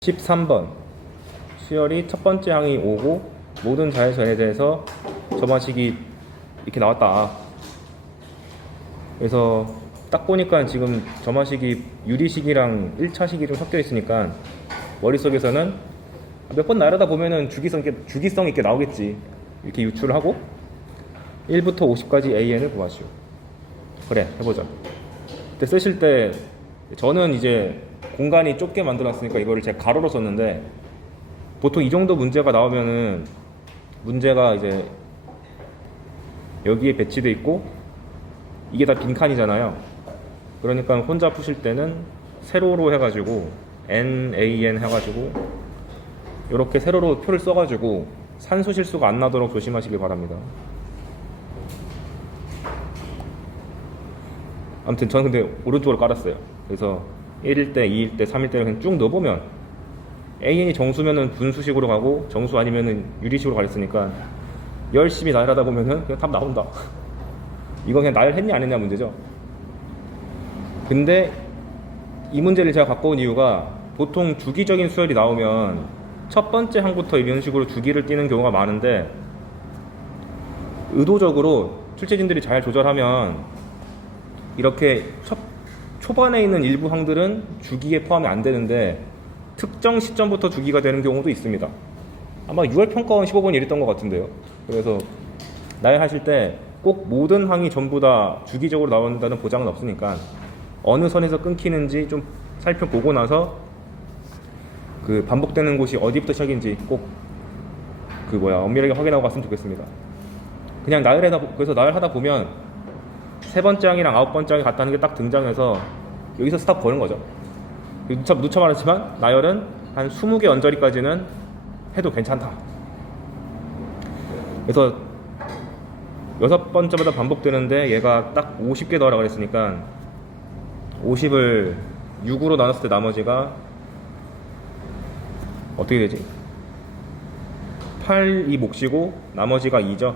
13번 수열이 첫 번째 항이 오고 모든 자연선에 대해서 점화식이 이렇게 나왔다. 그래서 딱 보니까 지금 점화식이 유리식이랑 1차식이 좀 섞여 있으니까 머릿속에서는 몇 번 나르다 보면은 주기성 있게 나오겠지. 이렇게 유출을 하고 1부터 50까지 AN을 구하시오. 그래, 해보자. 근데 쓰실 때 저는 이제 공간이 좁게 만들어놨으니까 이거를 제가 가로로 썼는데, 보통 이 정도 문제가 나오면은 문제가 이제 여기에 배치되어 있고 이게 다 빈칸이잖아요. 그러니까 혼자 푸실 때는 세로로 해가지고 NAN 해가지고 이렇게 세로로 표를 써가지고 산수 실수가 안 나도록 조심하시길 바랍니다. 아무튼 저는 근데 오른쪽으로 깔았어요. 그래서 1일 때, 2일 때, 3일 때 그냥 쭉 넣어보면 AN이 정수면은 분수식으로 가고 정수 아니면은 유리식으로 가있으니까 열심히 나열하다 보면은 그냥 답 나온다. 이건 그냥 나열했냐 안 했냐 문제죠. 근데 이 문제를 제가 갖고 온 이유가, 보통 주기적인 수열이 나오면 첫 번째 항부터 이런 식으로 주기를 띄는 경우가 많은데, 의도적으로 출제진들이 잘 조절하면 이렇게 초반에 있는 일부 항들은 주기에 포함이 안 되는데 특정 시점부터 주기가 되는 경우도 있습니다. 아마 6월 평가원 15번이 이랬던 것 같은데요. 그래서 나열하실 때 꼭 모든 항이 전부 다 주기적으로 나온다는 보장은 없으니까 어느 선에서 끊기는지 좀 살펴보고 나서 그 반복되는 곳이 어디부터 시작인지 꼭 엄밀하게 확인하고 갔으면 좋겠습니다. 그냥 그래서 나열하다 보면 세 번째 항이랑 아홉 번째 항이 같다는 게 딱 등장해서 여기서 스탑 거는 거죠. 누차 말했지만 나열은 한 20개 언저리까지는 해도 괜찮다. 그래서 여섯 번째마다 반복되는데 얘가 딱 50개 넣으라고 그랬으니까 50을 6으로 나눴을 때 나머지가 어떻게 되지? 8이 몫이고 나머지가 2죠.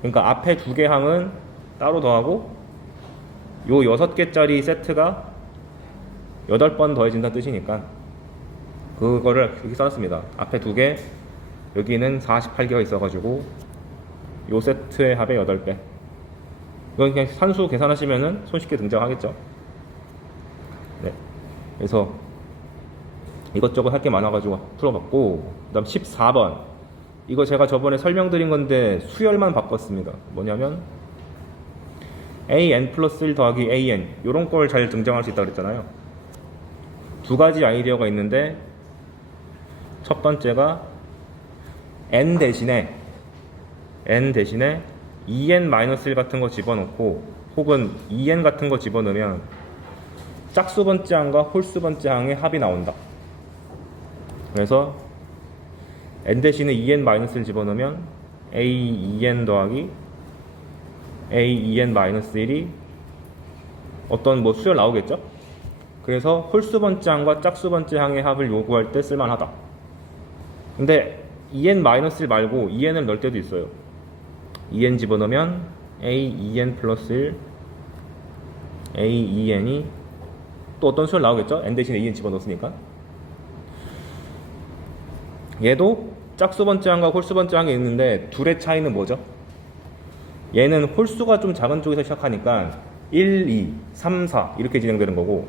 그러니까 앞에 2개 항은 따로 더하고 요 6개짜리 세트가 8번 더해진다는 뜻이니까 그거를 여기 써놨습니다. 앞에 2개, 여기는 48개가 있어가지고 요 세트의 합의 8배. 이건 그냥 산수 계산하시면은 손쉽게 등장하겠죠. 네. 그래서 이것저것 할 게 많아가지고 풀어봤고, 그 다음 14번. 이거 제가 저번에 설명드린 건데 수열만 바꿨습니다. 뭐냐면 AN 플러스 1 더하기 AN, 요런 걸 잘 등장할 수 있다고 그랬잖아요. 두 가지 아이디어가 있는데, 첫 번째가 N 대신에 EN-1 같은 거 집어넣고 혹은 EN 같은 거 집어넣으면 짝수 번째 항과 홀수 번째 항의 합이 나온다. 그래서 N 대신에 EN-를 집어넣으면 AEN 더하기 AEN-1이 어떤 수열 나오겠죠? 그래서 홀수 번째 항과 짝수 번째 항의 합을 요구할 때 쓸만하다. 근데 EN-1 말고 EN을 넣을 때도 있어요. EN 집어넣으면 AEN 플러스 1 AEN이 또 어떤 수열 나오겠죠? N 대신에 EN 집어넣었으니까. 얘도 짝수 번째 항과 홀수 번째 항이 있는데 둘의 차이는 뭐죠? 얘는 홀수가 좀 작은 쪽에서 시작하니까 1, 2, 3, 4 이렇게 진행되는 거고,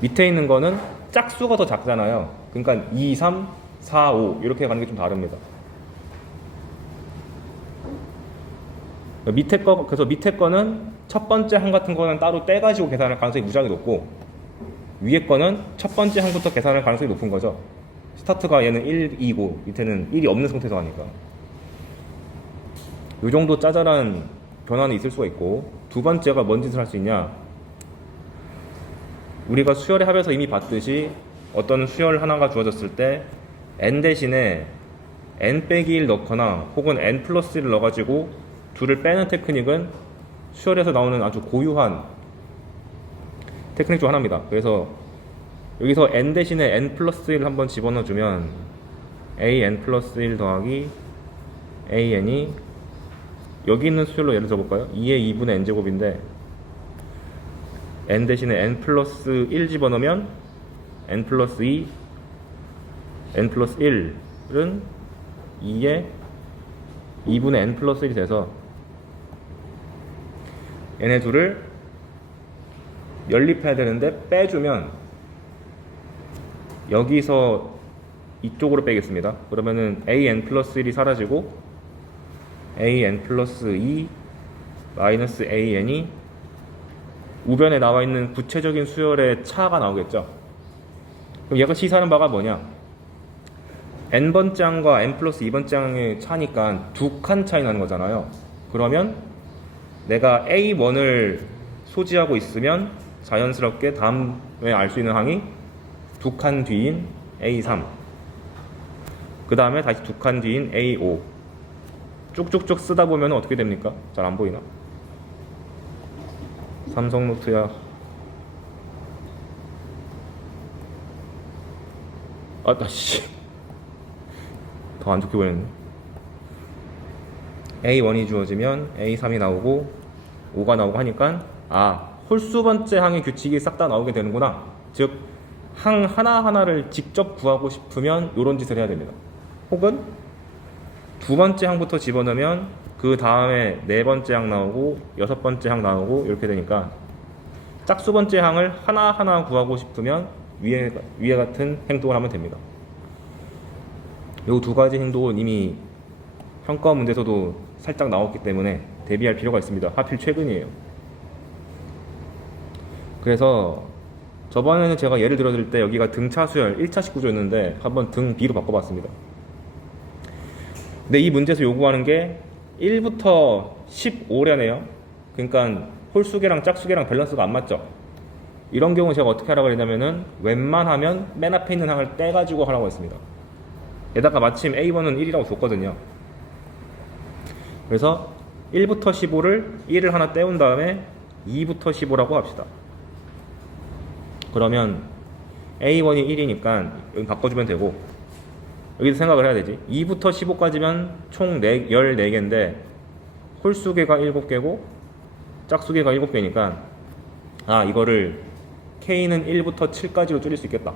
밑에 있는 거는 짝수가 더 작잖아요. 그러니까 2, 3, 4, 5 이렇게 가는 게 좀 다릅니다. 그래서 밑에 거는 첫 번째 항 같은 거는 따로 떼가지고 계산할 가능성이 무지하게 높고, 위에 거는 첫 번째 항부터 계산할 가능성이 높은 거죠. 스타트가 얘는 1, 2고 밑에는 1이 없는 상태에서 하니까. 이 정도 짜잘한 변화는 있을 수가 있고, 두 번째가 뭔 짓을 할 수 있냐. 우리가 수열의 합에서 이미 봤듯이 어떤 수열 하나가 주어졌을 때 N 대신에 N-1 넣거나 혹은 N 플러스 1을 넣어가지고 둘을 빼는 테크닉은 수열에서 나오는 아주 고유한 테크닉 중 하나입니다. 그래서 여기서 N 대신에 N 플러스 1을 한번 집어넣어주면 AN 플러스 1 더하기 AN이 여기 있는 수열로 예를 들어볼까요? 2의 2분의 N제곱인데 n 대신에 n 플러스 1 집어넣으면 n 플러스 2, n 플러스 1은 2에 2분의 n 플러스 1이 돼서 얘네 둘을 연립해야 되는데 빼주면 여기서 이쪽으로 빼겠습니다. 그러면은 an 플러스 1이 사라지고 an 플러스 2 마이너스 an이 우변에 나와 있는 구체적인 수열의 차가 나오겠죠. 그럼 얘가 시사하는 바가 뭐냐? n번째 항과 n 플러스 2번째 항의 차니까 두 칸 차이 나는 거잖아요. 그러면 내가 A1을 소지하고 있으면 자연스럽게 다음에 알 수 있는 항이 두 칸 뒤인 A3, 그 다음에 다시 두 칸 뒤인 A5 쭉쭉쭉 쓰다 보면 어떻게 됩니까? 잘 안 보이나? 삼성노트야. 아따씨, 더 안 좋게 보였네. A1이 주어지면 A3이 나오고 5가 나오고 하니까 홀수 번째 항의 규칙이 싹 다 나오게 되는구나. 즉 항 하나하나를 직접 구하고 싶으면 이런 짓을 해야 됩니다. 혹은 두 번째 항부터 집어넣으면 그 다음에 네 번째 항 나오고 여섯 번째 항 나오고 이렇게 되니까 짝수 번째 항을 하나하나 구하고 싶으면 위에 같은 행동을 하면 됩니다. 이 두 가지 행동은 이미 평가 문제에서도 살짝 나왔기 때문에 대비할 필요가 있습니다. 하필 최근이에요. 그래서 저번에는 제가 예를 들어드릴 때 여기가 등차 수열 1차식 구조였는데 한번 등 B로 바꿔봤습니다. 근데 이 문제에서 요구하는 게 1부터 15래네요. 그러니까 홀수계랑 짝수계랑 밸런스가 안 맞죠. 이런 경우 제가 어떻게 하라고 했냐면은 웬만하면 맨 앞에 있는 항을 떼가지고 하라고 했습니다. 게다가 마침 A1은 1이라고 줬거든요. 그래서 1부터 15를 1을 하나 떼운 다음에 2부터 15라고 합시다. 그러면 A1이 1이니까 여기 바꿔주면 되고, 여기서 생각을 해야 되지. 2부터 15까지면 총 14개인데 홀수계가 7개고 짝수계가 7개니까 이거를 K는 1부터 7까지로 줄일 수 있겠다.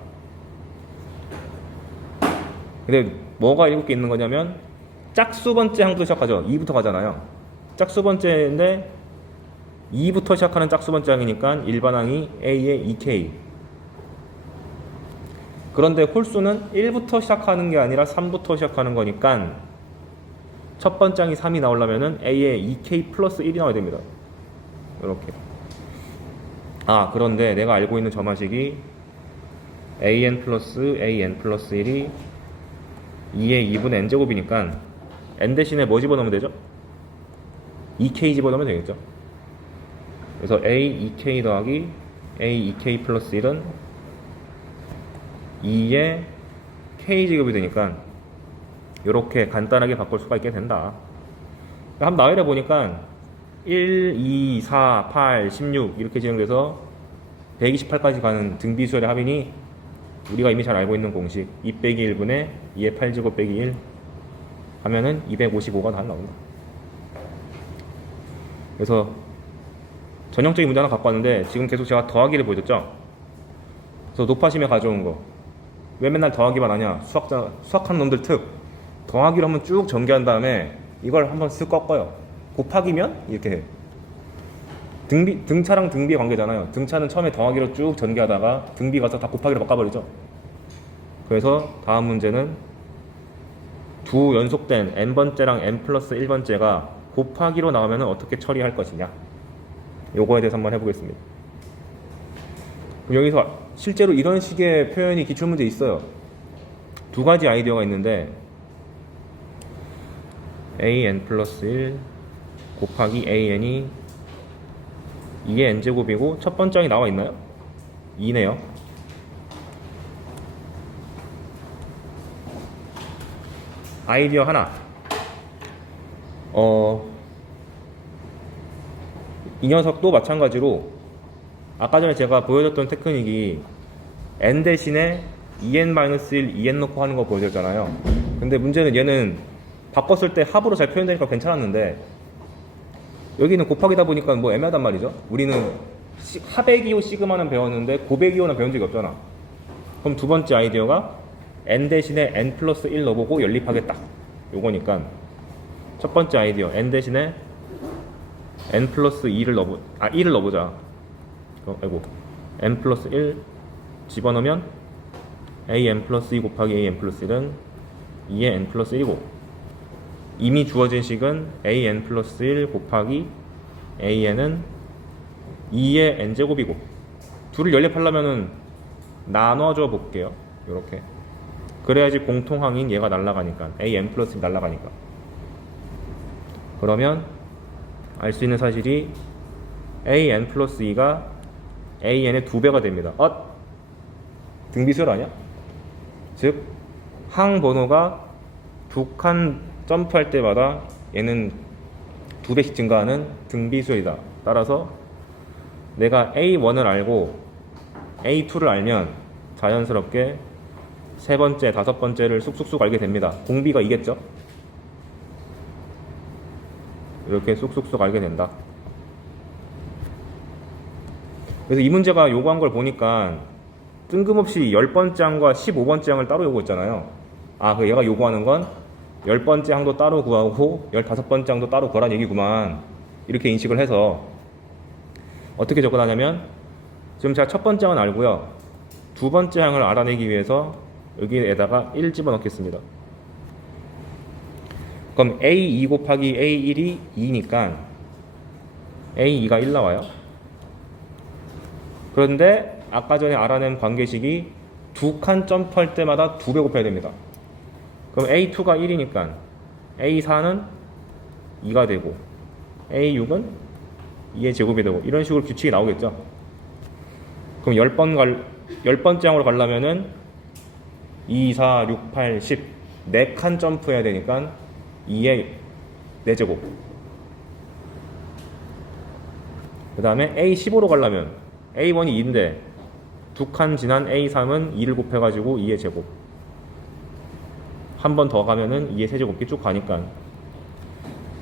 근데 뭐가 7개 있는 거냐면 짝수 번째 항부터 시작하죠. 2부터 가잖아요. 짝수 번째인데 2부터 시작하는 짝수 번째 항이니까 일반 항이 A의 2K. 그런데 홀수는 1부터 시작하는 게 아니라 3부터 시작하는 거니까 첫 번째 항이 3이 나오려면은 A의 2K 플러스 1이 나와야 됩니다. 이렇게. 그런데 내가 알고 있는 점화식이 AN 플러스 1이 2의 2분의 n제곱이니까 n 대신에 뭐 집어넣으면 되죠? 2k 집어넣으면 되겠죠. 그래서 a 2k 더하기 a 2k 플러스 1은 2의 k제곱이 되니까 이렇게 간단하게 바꿀 수가 있게 된다. 한번 나열해 보니까 1, 2, 4, 8, 16 이렇게 진행돼서 128까지 가는 등비수열의 합인이 우리가 이미 잘 알고 있는 공식 2 빼기 1분의 2의 8제곱 빼기 1 하면은 255가 다 나온다. 그래서 전형적인 문제 하나 갖고 왔는데 지금 계속 제가 더하기를 보여줬죠. 그래서 높아심에 가져온 거. 왜 맨날 더하기만 하냐? 수학하는 놈들 특. 더하기로 한번 쭉 전개한 다음에 이걸 한번 쓱 꺾어요. 곱하기면 이렇게 해. 등차랑 등비의 관계잖아요. 등차는 처음에 더하기로 쭉 전개하다가 등비 가서 다 곱하기로 바꿔버리죠. 그래서 다음 문제는 두 연속된 n번째랑 n 플러스 1번째가 곱하기로 나오면 어떻게 처리할 것이냐, 요거에 대해서 한번 해보겠습니다. 여기서 실제로 이런 식의 표현이 기출문제에 있어요. 두 가지 아이디어가 있는데 an 플러스 1 곱하기 an이 2의 n제곱이고 첫 번째 항이 나와 있나요? 2네요. 아이디어 하나. 이 녀석도 마찬가지로 아까 전에 제가 보여줬던 테크닉이 n 대신에 2n-1, 2n 넣고 하는 거 보여줬잖아요. 근데 문제는 얘는 바꿨을 때 합으로 잘 표현되니까 괜찮았는데 여기는 곱하기다 보니까 뭐 애매하단 말이죠. 우리는 하백이오 시그마는 배웠는데 고백이오는 배운 적이 없잖아. 그럼 두 번째 아이디어가 n 대신에 n 플러스 1 넣어보고 연립하겠다. 요거니까 첫 번째 아이디어 n 대신에 n 플러스 2를 1을 넣어보자. 아이고 n 플러스 1 집어넣으면 an 플러스 2 곱하기 an 플러스 1은 2의 n 플러스 1이고, 이미 주어진 식은 an 플러스 1 곱하기 an은 2의 n제곱이고, 둘을 연립하려면은 나눠줘 볼게요. 이렇게 그래야지 공통항인 얘가 날라가니까, an 플러스 1 날라가니까. 그러면 알 수 있는 사실이 an 플러스 2가 an의 2배가 됩니다. 등비수열 아니야? 즉 항 번호가 두 칸 점프할 때마다 얘는 2배씩 증가하는 등비수열이다. 따라서 내가 A1을 알고 A2를 알면 자연스럽게 세 번째, 다섯 번째를 쑥쑥쑥 알게 됩니다. 공비가 이겠죠? 이렇게 쑥쑥쑥 알게 된다. 그래서 이 문제가 요구한 걸 보니까 뜬금없이 10번째 항과 15번째 항을 따로 요구했잖아요. 얘가 요구하는 건 10번째 항도 따로 구하고 15번째 항도 따로 구하라는 얘기구만. 이렇게 인식을 해서 어떻게 접근하냐면, 지금 제가 첫 번째 항은 알고요. 두 번째 항을 알아내기 위해서 여기에다가 1 집어넣겠습니다. 그럼 A2 곱하기 A1이 2니까 A2가 1 나와요. 그런데 아까 전에 알아낸 관계식이 두 칸 점프할 때마다 2배 곱해야 됩니다. 그럼 A2가 1이니까 A4는 2가 되고 A6은 2의 제곱이 되고, 이런 식으로 규칙이 나오겠죠. 그럼 10번째 항으로 가려면은 2, 4, 6, 8, 10 4칸 점프해야 되니까 2의 4제곱. 그 다음에 A15로 가려면 A1이 2인데 두 칸 지난 A3은 2를 곱해가지고 2의 제곱. 한 번 더 가면은 2의 세제곱이 쭉 가니까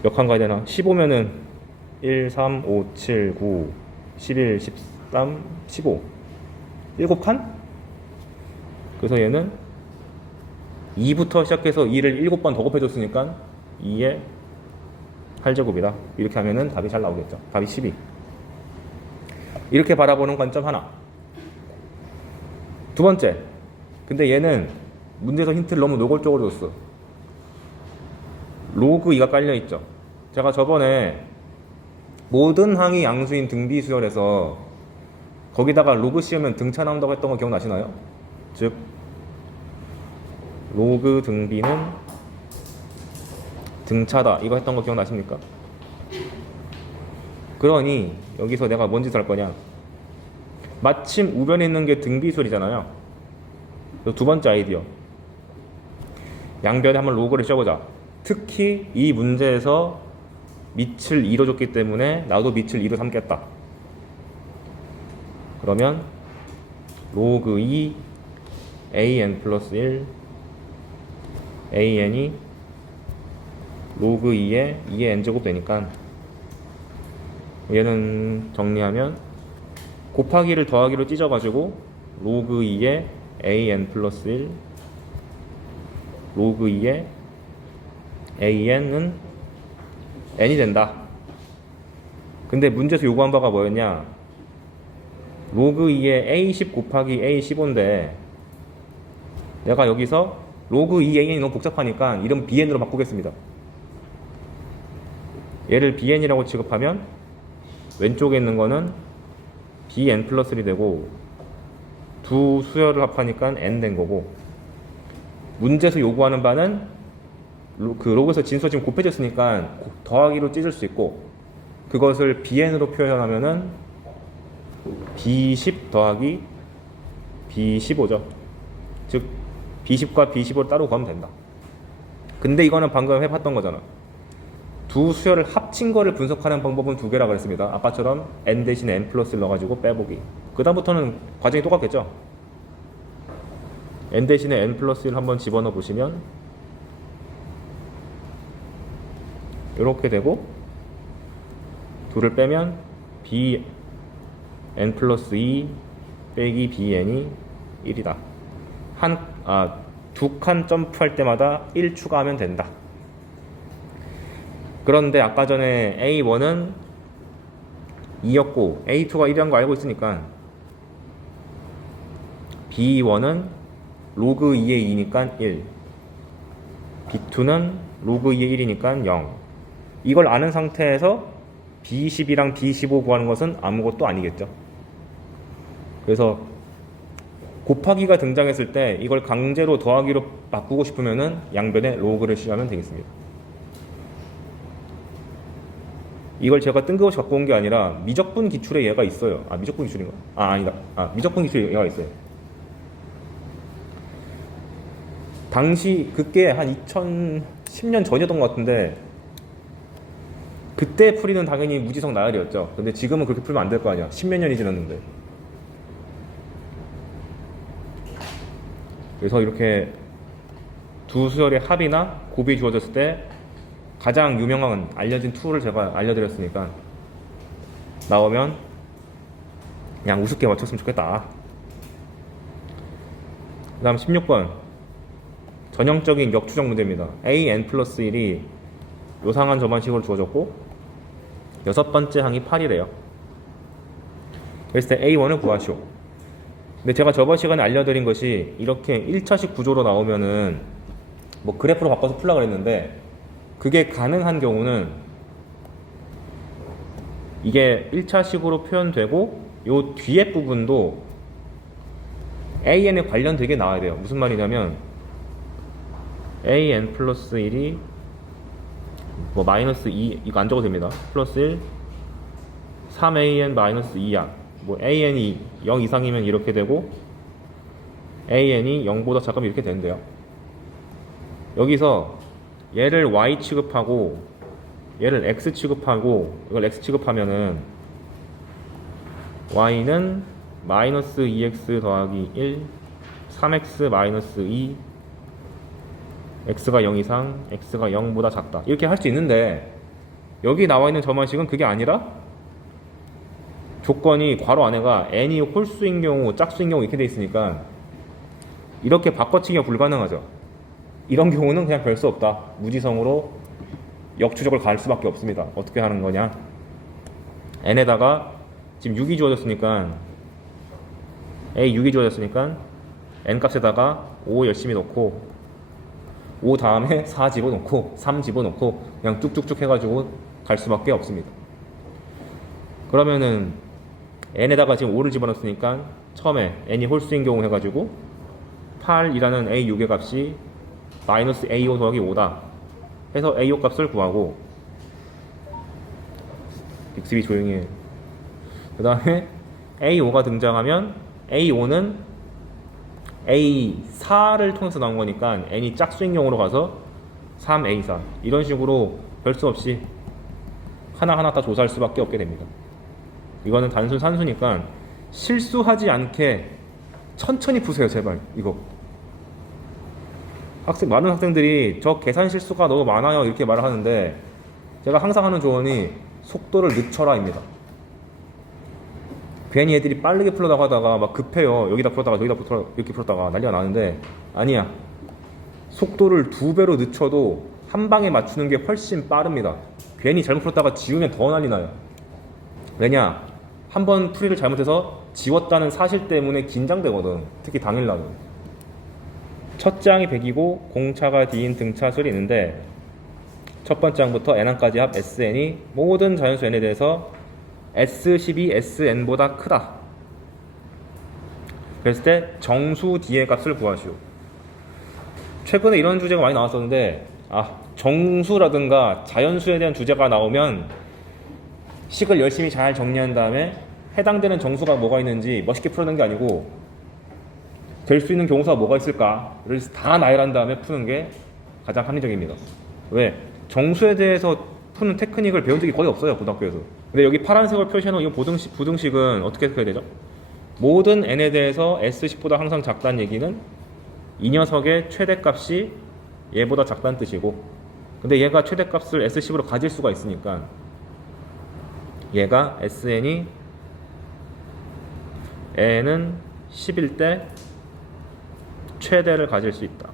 몇 칸 가야 되나? 15면은 1, 3, 5, 7, 9, 11, 13, 15 7칸? 그래서 얘는 2부터 시작해서 2를 7번 더 곱해줬으니까 2의 8제곱이다. 이렇게 하면은 답이 잘 나오겠죠. 답이 12. 이렇게 바라보는 관점 하나. 두 번째, 근데 얘는 문제에서 힌트를 너무 노골적으로 줬어. 로그 2가 깔려있죠. 제가 저번에 모든 항이 양수인 등비수열에서 거기다가 로그 씌우면 등차 나온다고 했던 거 기억나시나요? 즉 로그 등비는 등차다, 이거 했던 거 기억나십니까? 그러니 여기서 내가 뭔 짓을 할 거냐, 마침 우변에 있는 게 등비수열이잖아요. 두 번째 아이디어, 양변에 한번 로그를 씌워보자. 특히 이 문제에서 밑을 2로 줬기 때문에 나도 밑을 2로 삼겠다. 그러면 로그 2 an 플러스 1 an이 로그 2의 n제곱 되니까, 얘는 정리하면 곱하기를 더하기로 찢어가지고 로그 2의 an 플러스 1 로그 2의 an은 n이 된다. 근데 문제에서 요구한 바가 뭐였냐, 로그 2의 a10 곱하기 a15인데 내가 여기서 로그 2an이 너무 복잡하니까 이름 bn으로 바꾸겠습니다. 얘를 bn이라고 취급하면 왼쪽에 있는 거는 bn 플러스 1이 되고, 두 수열을 합하니까 n 된 거고, 문제에서 요구하는 바는 그 로그에서 진수가 지금 곱해졌으니까 더하기로 찢을 수 있고, 그것을 bn으로 표현하면은 b10 더하기 b15죠. 즉 b10과 b15를 따로 구하면 된다. 근데 이거는 방금 해봤던 거잖아. 두 수열을 합친 거를 분석하는 방법은 두 개라고 했습니다. 아까처럼 n 대신에 n 플러스를 넣어가지고 빼보기. 그 다음부터는 과정이 똑같겠죠. n 대신에 n 플러스 1 한번 집어넣어 보시면 이렇게 되고, 둘을 빼면 n 플러스 2 빼기 bn이 1이다. 두 칸 점프할 때마다 1 추가하면 된다. 그런데 아까 전에 A1은 2였고 A2가 1이라는 거 알고 있으니까 B1은 로그 2의 2니까 1, B2는 로그 2의 1이니까 0. 이걸 아는 상태에서 B12랑 B15 구하는 것은 아무것도 아니겠죠. 그래서 곱하기가 등장했을 때 이걸 강제로 더하기로 바꾸고 싶으면은 양변에 로그를 씌우면 되겠습니다. 이걸 제가 뜬금없이 갖고 온 게 아니라 미적분 기출에 얘가 있어요. 미적분 기출인가? 아니다. 미적분 기출에 얘가 있어요. 당시 그게 한 2010년 전이었던 것 같은데 그때 풀이는 당연히 무지성 나열이었죠. 근데 지금은 그렇게 풀면 안 될 거 아니야. 10몇 년이 지났는데. 그래서 이렇게 두 수열의 합이나 곱이 주어졌을 때 가장 유명한 알려진 툴을 제가 알려드렸으니까 나오면 그냥 우습게 맞췄으면 좋겠다. 그 다음 16번 전형적인 역추적 문제입니다. an 플러스 1이 요상한 저반식으로 주어졌고 여섯 번째 항이 8이래요. 그랬을 때 a1을 구하시오. 근데 제가 저번 시간에 알려드린 것이 이렇게 1차식 구조로 나오면은 뭐 그래프로 바꿔서 풀려고 그랬는데 그게 가능한 경우는 이게 1차식으로 표현되고 요 뒤에 부분도 an에 관련되게 나와야 돼요. 무슨 말이냐면 an 플러스 1이 뭐 마이너스 2 이거 안 적어도 됩니다. 플러스 1 3an 마이너스 2야. 뭐 an이 0 이상이면 이렇게 되고 an이 0보다 작으면 이렇게 되는데요. 여기서 얘를 y 취급하고 얘를 x 취급하고 이걸 x 취급하면은 y는 마이너스 2x 더하기 1 3x 마이너스 2 x가 0 이상 x가 0보다 작다 이렇게 할 수 있는데 여기 나와 있는 저만식은 그게 아니라 조건이 괄호 안에가 n이 홀수인 경우 짝수인 경우 이렇게 돼 있으니까 이렇게 바꿔치기가 불가능하죠. 이런 경우는 그냥 별 수 없다. 무지성으로 역추적을 갈 수밖에 없습니다. 어떻게 하는 거냐? n에다가 지금 6이 주어졌으니까 a 6이 주어졌으니까 n 값에다가 5 열심히 넣고 5 다음에 4 집어넣고 3 집어넣고 그냥 쭉쭉쭉 해가지고 갈 수밖에 없습니다. 그러면은 n에다가 지금 5를 집어넣었으니까 처음에 n이 홀수인 경우 해가지고 8이라는 a6의 값이 마이너스 a5 더하기 5다 해서 a5 값을 구하고 빅스비 조용히 해. 그 다음에 a5가 등장하면 a5는 a4를 통해서 나온 거니까 n이 짝수인 경우로 가서 3a4 이런 식으로 별 수 없이 하나하나 다 조사할 수밖에 없게 됩니다. 이거는 단순 산수니까 실수하지 않게 천천히 푸세요. 제발 이거 많은 학생들이 저 계산 실수가 너무 많아요 이렇게 말을 하는데 제가 항상 하는 조언이 속도를 늦춰라입니다. 괜히 애들이 빠르게 풀려다가 하다가 막 급해요. 여기다 풀었다가 저기다 이렇게 풀었다가 난리가 나는데 아니야. 속도를 2배로 늦춰도 한 방에 맞추는 게 훨씬 빠릅니다. 괜히 잘못 풀었다가 지우면 더 난리 나요. 왜냐? 한번 풀이를 잘못해서 지웠다는 사실 때문에 긴장되거든. 특히 당일날은. 첫째 항이 100이고 공차가 D인 등차술이 있는데 첫 번째 항부터 N항까지 합 SN이 모든 자연수 N에 대해서 S12 SN보다 크다. 그랬을 때 정수 D의 값을 구하시오. 최근에 이런 주제가 많이 나왔었는데 정수라든가 자연수에 대한 주제가 나오면 식을 열심히 잘 정리한 다음에 해당되는 정수가 뭐가 있는지 멋있게 풀어내는 게 아니고 될 수 있는 경우가 뭐가 있을까를 다 나열한 다음에 푸는 게 가장 합리적입니다. 왜? 정수에 대해서 푸는 테크닉을 배운 적이 거의 없어요. 고등학교에서. 근데 여기 파란색으로 표시해놓은 이 부등식은 어떻게 해석해야 되죠? 모든 n에 대해서 S10보다 항상 작다는 얘기는 이 녀석의 최대값이 얘보다 작다는 뜻이고 근데 얘가 최대값을 S10으로 가질 수가 있으니까 얘가 SN이 n은 10일 때 최대를 가질 수 있다.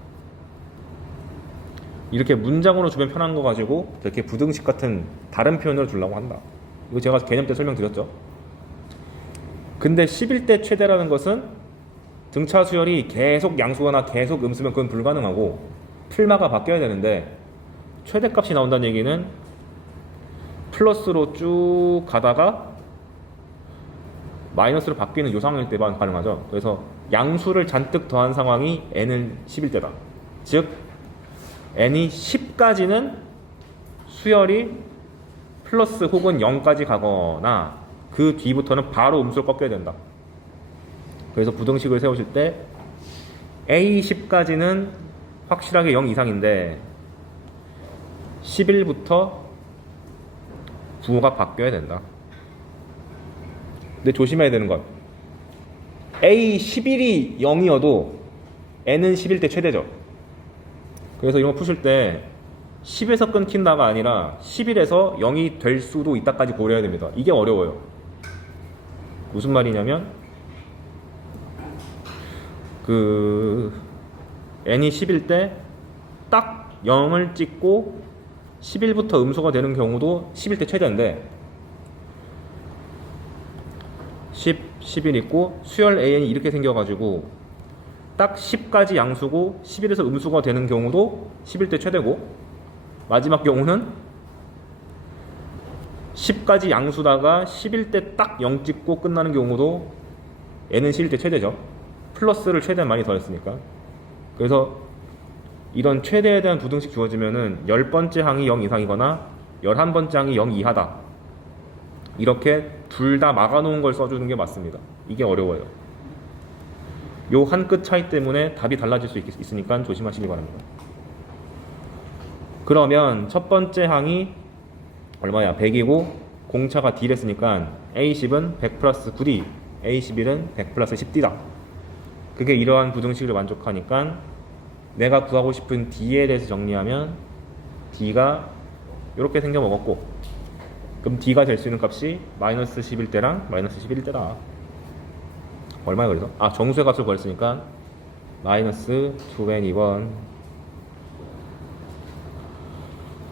이렇게 문장으로 주면 편한 거 가지고 이렇게 부등식 같은 다른 표현을 주려고 한다. 이거 제가 개념 때 설명드렸죠. 근데 10일 때 최대라는 것은 등차 수열이 계속 양수거나 계속 음수면 그건 불가능하고 풀마가 바뀌어야 되는데, 최대값이 나온다는 얘기는 플러스로 쭉 가다가 마이너스로 바뀌는 요 상황일 때만 가능하죠. 그래서 양수를 잔뜩 더한 상황이 n은 10일 때다. 즉 n이 10까지는 수열이 플러스 혹은 0까지 가거나 그 뒤부터는 바로 음수를 꺾여야 된다. 그래서 부등식을 세우실 때 A10까지는 확실하게 0 이상인데 11부터 부호가 바뀌어야 된다. 근데 조심해야 되는 건 A11이 0이어도 N은 10일 때 최대죠. 그래서 이런 거 푸실 때 10에서 끊긴다가 아니라 11에서 0이 될 수도 있다까지 고려해야 됩니다. 이게 어려워요. 무슨 말이냐면 n이 10일 때 딱 0을 찍고 11부터 음수가 되는 경우도 10일 때 최대인데 10, 11 있고 수열 an이 이렇게 생겨가지고 딱 10까지 양수고 11에서 음수가 되는 경우도 10일 때 최대고, 마지막 경우는 10까지 양수다가 10일 때 딱 0 찍고 끝나는 경우도 n은 10일 때 최대죠. 플러스를 최대한 많이 더했으니까. 그래서 이런 최대에 대한 부등식 주어지면은 10번째 항이 0 이상이거나 11번째 항이 0 이하다. 이렇게 둘 다 막아놓은 걸 써주는 게 맞습니다. 이게 어려워요. 요 한 끗 차이 때문에 답이 달라질 수 있으니까 조심하시기 바랍니다. 그러면 첫 번째 항이 얼마야? 100이고 공차가 D랬으니까 A10은 100 플러스 9D, A11은 100 플러스 10D다. 그게 이러한 부등식을 만족하니까 내가 구하고 싶은 D에 대해서 정리하면 D가 이렇게 생겨 먹었고, 그럼 D가 될 수 있는 값이 마이너스 11대랑 마이너스 11대다. 얼마야 그래서? 정수의 값을 구했으니까 마이너스 2n2번.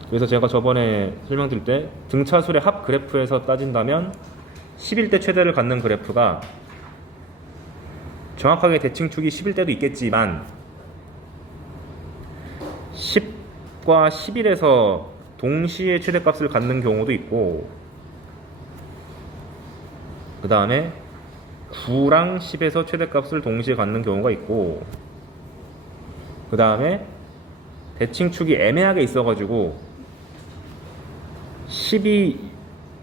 그래서 제가 저번에 설명드릴 때 등차술의 합 그래프에서 따진다면 10일 때 최대를 갖는 그래프가 정확하게 대칭축이 10일 때도 있겠지만 10과 11에서 동시에 최대값을 갖는 경우도 있고, 그 다음에 9랑 10에서 최대값을 동시에 갖는 경우가 있고, 그 다음에 대칭축이 애매하게 있어가지고 10이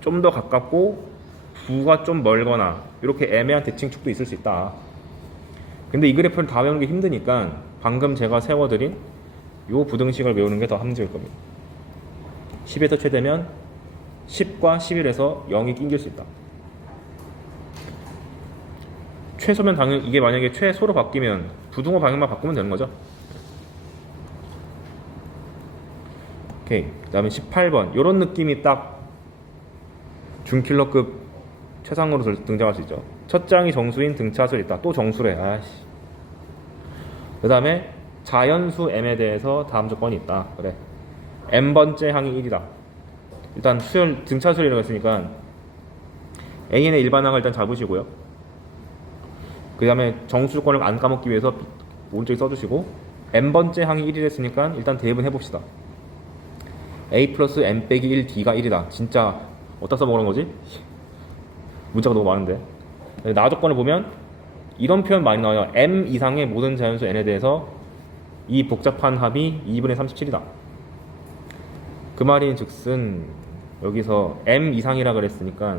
좀 더 가깝고 9가 좀 멀거나 이렇게 애매한 대칭축도 있을 수 있다. 근데 이 그래프를 다 외우는 게 힘드니까 방금 제가 세워드린 요 부등식을 외우는 게 더 함정일 겁니다. 10에서 최대면 10과 11에서 0이 낑길 수 있다. 최소면 당연히 이게 만약에 최소로 바뀌면 부등호 방향만 바꾸면 되는 거죠. 오케이. 그 다음에 18번. 요런 느낌이 딱 준킬러급 최상으로 등장할 수 있죠. 첫 장이 정수인 등차수를 있다. 또 정수래. 아이씨. 그 다음에 자연수 m에 대해서 다음 조건이 있다. 그래. m번째 항이 1이다. 일단 수열, 등차수열이라고 했으니까 an의 일반항을 일단 잡으시고요. 그 다음에 정수조건을 안 까먹기 위해서 오른쪽에 써주시고, m번째 항이 1이 됐으니까 일단 대입은 해봅시다. a 플러스 m 빼기 1d가 1이다. 진짜 어디다 써먹으란 거지? 문자가 너무 많은데. 나 조건을 보면 이런 표현 많이 나와요. m 이상의 모든 자연수 n에 대해서 이 복잡한 합이 2분의 37이다. 그 말인 즉슨 여기서 m 이상이라 그랬으니까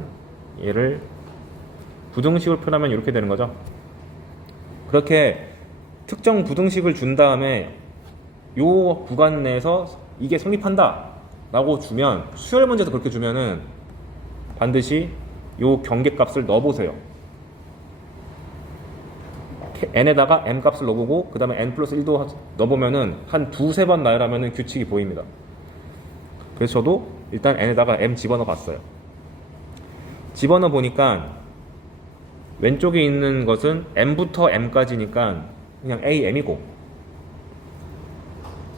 얘를 부등식으로 표현하면 이렇게 되는 거죠. 그렇게 특정 부등식을 준 다음에 요 구간 내에서 이게 성립한다 라고 주면, 수열 문제에서 그렇게 주면은 반드시 요 경계값을 넣어보세요. n에다가 m 값을 넣어보고 그 다음에 n 플러스 1도 넣어보면은 한 두세 번 나열하면은 규칙이 보입니다. 그래서 저도 일단 n에다가 m 집어넣어 봤어요. 집어넣어 보니까 왼쪽에 있는 것은 m부터 m까지니까 그냥 am이고,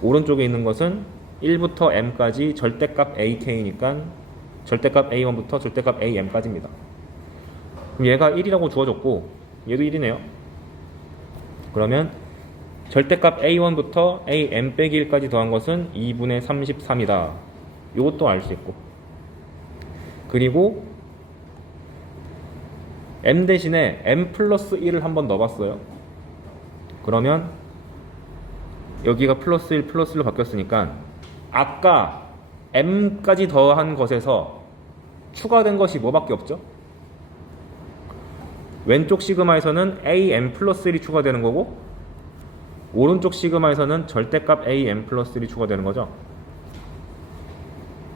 오른쪽에 있는 것은 1부터 m까지 절대값 ak니까 절대값 a1부터 절대값 am까지입니다. 그럼 얘가 1이라고 주어졌고 얘도 1이네요. 그러면 절대값 a1부터 am 빼기 1까지 더한 것은 2분의 33이다. 이것도 알 수 있고, 그리고 m 대신에 m 플러스 1을 한번 넣어봤어요. 그러면 여기가 플러스 1 플러스 1로 바뀌었으니까 아까 m까지 더한 것에서 추가된 것이 뭐밖에 없죠? 왼쪽 시그마에서는 am 플러스 1이 추가되는 거고, 오른쪽 시그마에서는 절대값 am 플러스 1이 추가되는 거죠.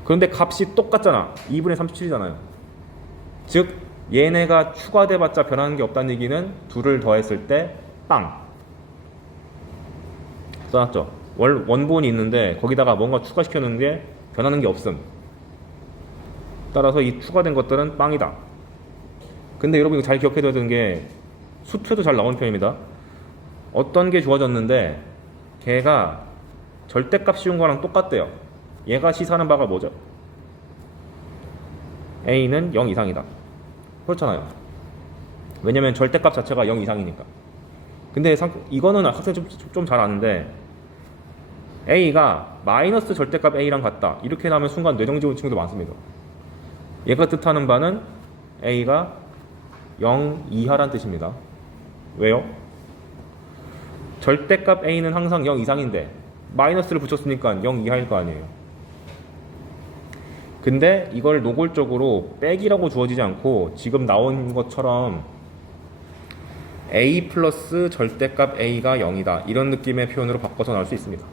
그런데 값이 똑같잖아. 2분의 37이잖아요. 즉 얘네가 추가돼봤자 변하는 게 없다는 얘기는 둘을 더했을 때 빵 써놨죠. 원본이 있는데 거기다가 뭔가 추가시켰는데 변하는 게 없음. 따라서 이 추가된 것들은 빵이다. 근데 여러분 이거 잘 기억해둬야 되는 게 수투에도 잘 나오는 편입니다. 어떤 게 주어졌는데 걔가 절대값 씌운 거랑 똑같대요. 얘가 시사하는 바가 뭐죠? A는 0 이상이다. 그렇잖아요. 왜냐면 절대값 자체가 0 이상이니까. 근데 이거는 학생이 좀 잘 아는데, A가 마이너스 절대값 A랑 같다. 이렇게 나오면 순간 뇌정지 오는 친구도 많습니다. 얘가 뜻하는 바는 A가 0 이하란 뜻입니다. 왜요? 절대값 A는 항상 0 이상인데 마이너스를 붙였으니까 0 이하일 거 아니에요. 근데 이걸 노골적으로 빼기라고 주어지지 않고 지금 나온 것처럼 A 플러스 절대값 A가 0이다. 이런 느낌의 표현으로 바꿔서 나올 수 있습니다.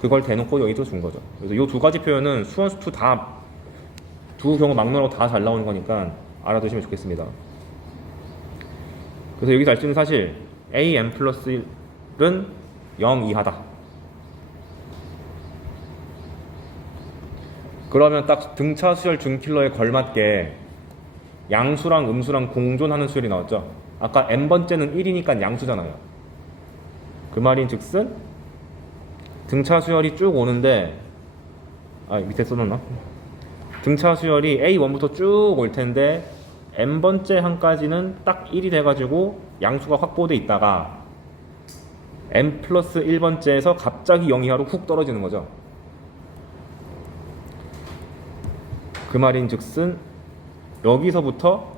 그걸 대놓고 여기도 준 거죠. 그래서 이 두 가지 표현은 수원, 수투 두 경우 막론하고 다 잘 나오는 거니까 알아두시면 좋겠습니다. 그래서 여기서 알 수 있는 사실 am 플러스 1은 0 이하다. 그러면 딱 등차 수열 준킬러에 걸맞게 양수랑 음수랑 공존하는 수열이 나왔죠. 아까 n번째는 1이니까 양수잖아요. 그 말인 즉슨 등차 수열이 쭉 오는데, 밑에 써놨나? 등차 수열이 A1부터 쭉 올 텐데 n번째 항까지는 딱 1이 돼가지고 양수가 확보돼 있다가 n 플러스 1번째에서 갑자기 0 이하로 훅 떨어지는 거죠. 그 말인 즉슨 여기서부터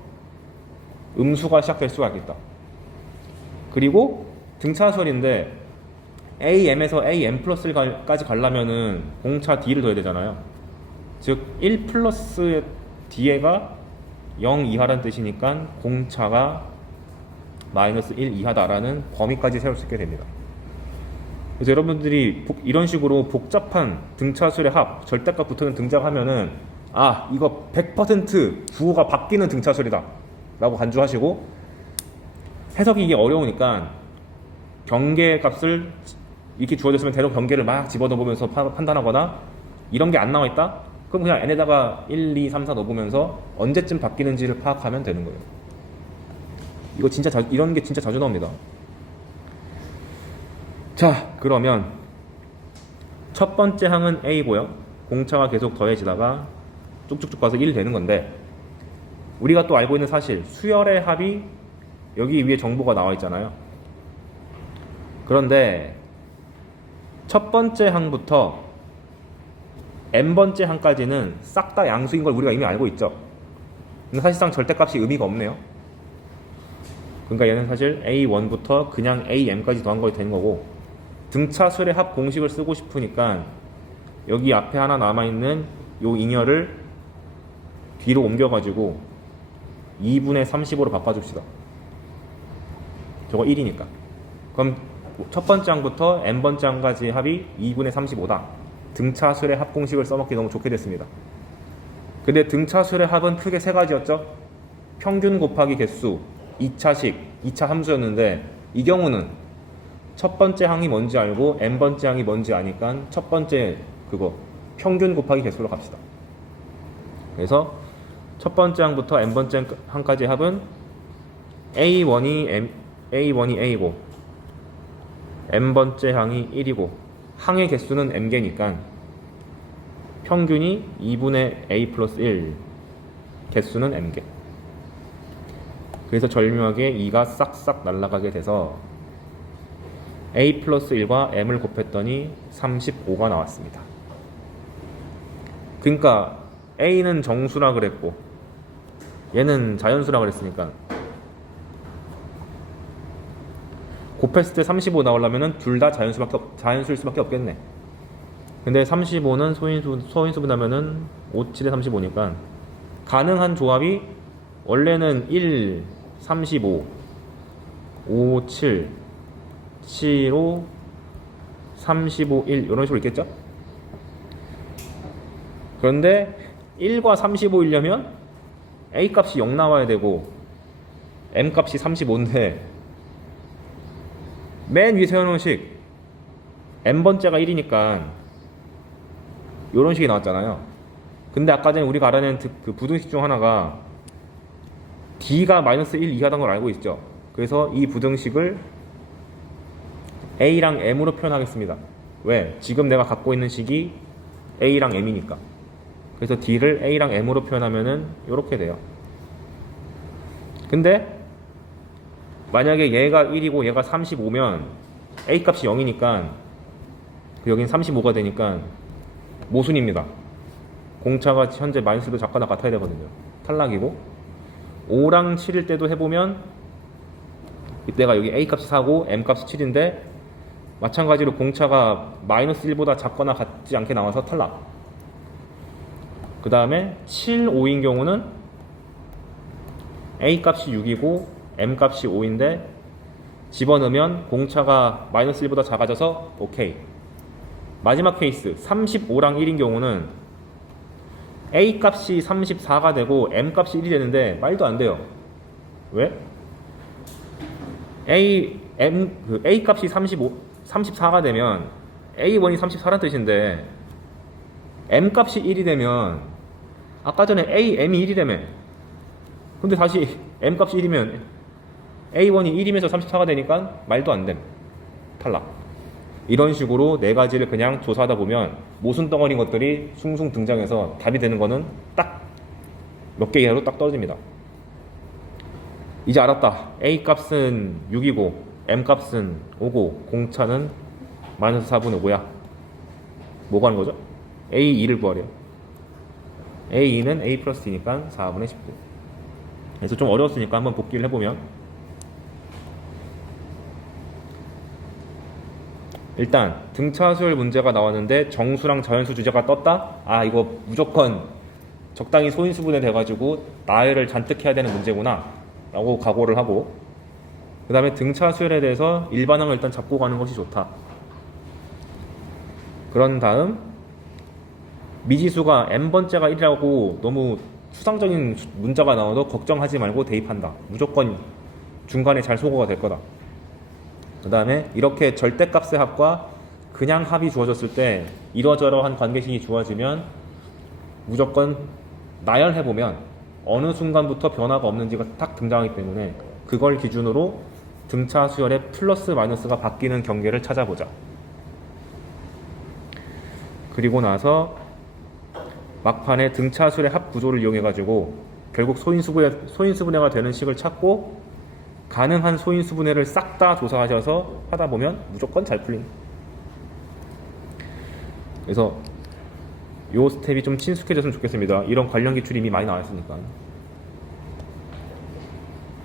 음수가 시작될 수가 있겠다. 그리고 등차수열인데 am에서 am 플러스 1까지 가려면은 공차 d를 더해야 되잖아요. 즉 1 플러스 d가 0 이하라는 뜻이니까 공차가 마이너스 1 이하다라는 범위까지 세울 수 있게 됩니다. 그래서 여러분들이 이런 식으로 복잡한 등차수열의 합, 절대값 붙는 등장하면은 이거 100% 부호가 바뀌는 등차수열이다 라고 간주하시고, 해석이 이게 어려우니까 경계값을 이렇게 주어졌으면 대놓고 경계를 막 집어넣어 보면서 판단하거나, 이런 게 안 나와 있다? 그럼 그냥 n에다가 1, 2, 3, 4 넣어보면서 언제쯤 바뀌는지를 파악하면 되는 거예요. 이거 진짜 이런 게 진짜 자주 나옵니다. 자, 그러면 첫 번째 항은 A고요. 공차가 계속 더해지다가 쭉쭉쭉 가서 1 되는 건데, 우리가 또 알고 있는 사실, 수열의 합이 여기 위에 정보가 나와 있잖아요. 그런데 첫 번째 항부터 n번째 항까지는 싹 다 양수인 걸 우리가 이미 알고 있죠. 근데 사실상 절대값이 의미가 없네요. 그러니까 얘는 사실 A1부터 그냥 AM까지 더한 거이 되는 거고, 등차수열의 합 공식을 쓰고 싶으니까 여기 앞에 하나 남아있는 요 잉여를 뒤로 옮겨가지고 2분의 35로 바꿔줍시다. 저거 1이니까. 그럼 첫 번째 항부터 n번째 항까지 합이 2분의 35다. 등차수열의 합 공식을 써먹기 너무 좋게 됐습니다. 근데 등차수열의 합은 크게 세 가지였죠. 평균 곱하기 개수, 2차식, 2차 함수였는데, 이 경우는 첫 번째 항이 뭔지 알고 n번째 항이 뭔지 아니까 첫 번째 그거 평균 곱하기 개수로 갑시다. 그래서 첫 번째 항부터 n번째 항까지 합은 A1이 A고 n번째 항이 1이고 항의 개수는 n개니까 평균이 2분의 A 플러스 1, 개수는 n개. 그래서 절묘하게 2가 싹싹 날아가게 돼서 A 플러스 1과 m을 곱했더니 35가 나왔습니다. 그러니까 A는 정수라 그랬고 얘는 자연수라 그랬으니까 곱했을 때 35 나오려면 둘 다 자연수일 수밖에 없겠네. 근데 35는 소인수분하면은 5, 7에 35니까 가능한 조합이 원래는 1, 35, 5, 7, 7, 5, 35, 1 이런 식으로 있겠죠? 그런데 1과 35이려면 A 값이 0 나와야 되고 M 값이 35인데 맨 위 세워놓은 식 n번째가 1이니까 이런 식이 나왔잖아요. 근데 아까 전에 우리가 알아낸 그 부등식 중 하나가 D가 마이너스 1 이하다는 걸 알고 있죠. 그래서 이 부등식을 A랑 M으로 표현하겠습니다. 왜? 지금 내가 갖고 있는 식이 A랑 M이니까. 그래서 D를 A랑 M으로 표현하면은 이렇게 돼요. 근데 만약에 얘가 1이고 얘가 35면 A 값이 0이니까 여긴 35가 되니까 모순입니다. 공차가 현재 마이너스도 작거나 같아야 되거든요. 탈락이고 5랑 7일 때도 해보면 이때가 여기 A 값이 4고 M 값이 7인데 마찬가지로 공차가 마이너스 1보다 작거나 같지 않게 나와서 탈락. 그 다음에 7, 5인 경우는 A 값이 6이고 M 값이 5인데 집어넣으면 공차가 마이너스 1보다 작아져서 오케이. 마지막 케이스 35랑 1인 경우는 A 값이 34가 되고 M 값이 1이 되는데 말도 안 돼요. 왜? A 값이 34가 되면 A1이 34란 뜻인데 M 값이 1이 되면 아까 전에 M이 1이라며. 근데 다시 M 값이 1이면 A1이 1이면서 34가 되니까 말도 안 됨. 탈락. 이런 식으로 네 가지를 그냥 조사하다 보면 모순 덩어리인 것들이 숭숭 등장해서 답이 되는 거는 딱 몇 개 이하로 딱 떨어집니다. 이제 알았다. A 값은 6이고 M 값은 5고 공차는 마이너스 4분의 5야. 뭐 구하는 거죠? A2를 구하래요. A2는 A 플러스 D니까 4분의 19. 그래서 좀 어려웠으니까 한번 복기를 해보면 일단 등차수열 문제가 나왔는데 정수랑 자연수 주제가 떴다? 아 이거 무조건 적당히 소인수분해 돼가지고 나열을 잔뜩 해야 되는 문제구나 라고 각오를 하고 그 다음에 등차수열에 대해서 일반항을 일단 잡고 가는 것이 좋다. 그런 다음 미지수가 n번째가 1이라고 너무 추상적인 문자가 나와도 걱정하지 말고 대입한다. 무조건 중간에 잘 소거가 될 거다. 그 다음에 이렇게 절대값의 합과 그냥 합이 주어졌을 때 이러저러한 관계식이 주어지면 무조건 나열해보면 어느 순간부터 변화가 없는지가 딱 등장하기 때문에 그걸 기준으로 등차 수열의 플러스 마이너스가 바뀌는 경계를 찾아보자. 그리고 나서 막판에 등차 수열의 합 구조를 이용해가지고 결국 소인수분해가 되는 식을 찾고 가능한 소인수분해를 싹 다 조사하셔서 하다 보면 무조건 잘 풀린. 그래서 요 스텝이 좀 친숙해졌으면 좋겠습니다. 이런 관련 기출이 이미 많이 나왔으니까.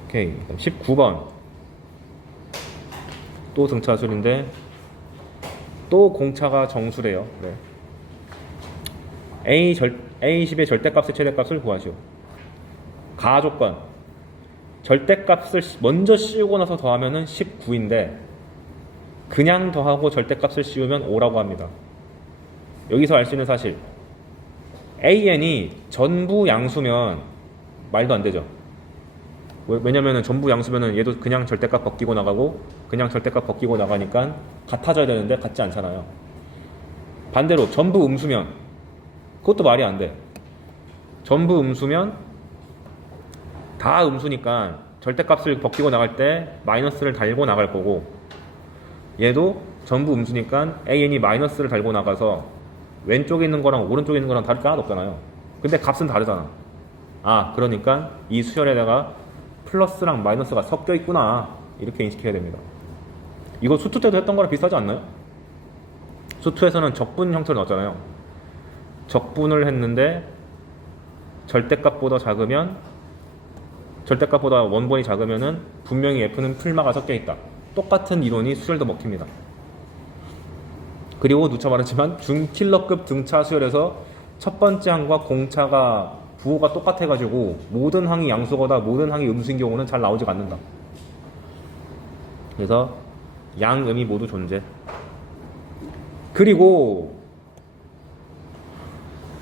오케이. 19번. 또 등차술인데 또 공차가 정수래요. 네. A10의 절대값의 최대값을 구하시오. 가조건. 절대값을 먼저 씌우고 나서 더하면은 19인데 그냥 더하고 절대값을 씌우면 5라고 합니다. 여기서 알 수 있는 사실 AN이 전부 양수면 말도 안 되죠. 왜냐면은 전부 양수면은 얘도 그냥 절대값 벗기고 나가고 그냥 절대값 벗기고 나가니까 같아져야 되는데 같지 않잖아요. 반대로 전부 음수면 그것도 말이 안 돼. 전부 음수면 다 음수니까 절대값을 벗기고 나갈 때 마이너스를 달고 나갈 거고, 얘도 전부 음수니까 an이 마이너스를 달고 나가서 왼쪽에 있는 거랑 오른쪽에 있는 거랑 다를 게 하나도 없잖아요. 근데 값은 다르잖아. 아, 그러니까 이 수열에다가 플러스랑 마이너스가 섞여 있구나, 이렇게 인식해야 됩니다. 이거 수투 때도 했던 거랑 비슷하지 않나요? 수투에서는 적분 형태로 나왔잖아요. 적분을 했는데 절대값보다 원본이 작으면은 분명히 F는 풀마가 섞여 있다. 똑같은 이론이 수열도 먹힙니다. 그리고 누차 말했지만 준킬러급 등차 수열에서 첫 번째 항과 공차가 부호가 똑같아가지고 모든 항이 양수거나 모든 항이 음수인 경우는 잘 나오지가 않는다. 그래서 양음이 모두 존재. 그리고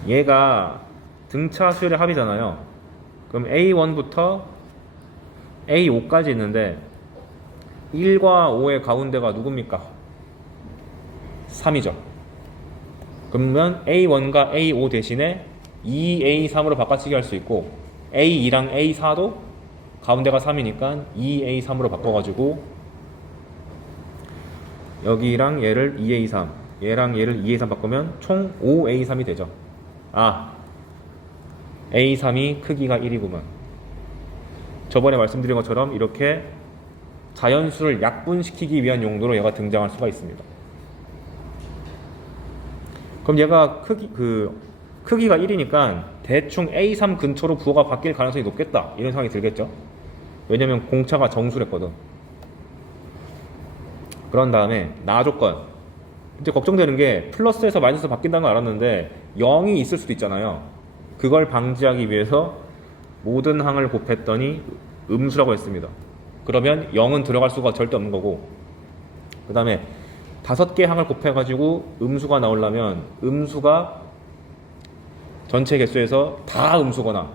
얘가 등차 수열의 합이잖아요. 그럼 A1부터 A5까지 있는데 1과 5의 가운데가 누굽니까? 3이죠. 그러면 A1과 A5 대신에 2A3으로 바꿔치기 할 수 있고, A2랑 A4도 가운데가 3이니까 2A3으로 바꿔가지고 여기랑 얘를 2A3, 얘랑 얘를 2A3 바꾸면 총 5A3이 되죠. 아, A3이 크기가 1이구만. 저번에 말씀드린 것처럼 이렇게 자연수를 약분시키기 위한 용도로 얘가 등장할 수가 있습니다. 그럼 얘가 크기가 1이니까 대충 A3 근처로 부호가 바뀔 가능성이 높겠다, 이런 생각이 들겠죠. 왜냐면 공차가 정수랬거든. 그런 다음에 나 조건. 이제 걱정되는 게 플러스에서 마이너스 바뀐다는 걸 알았는데 0이 있을 수도 있잖아요. 그걸 방지하기 위해서 모든 항을 곱했더니 음수라고 했습니다. 그러면 0은 들어갈 수가 절대 없는 거고, 그 다음에 5개 항을 곱해가지고 음수가 나오려면 음수가 전체 개수에서 다 음수거나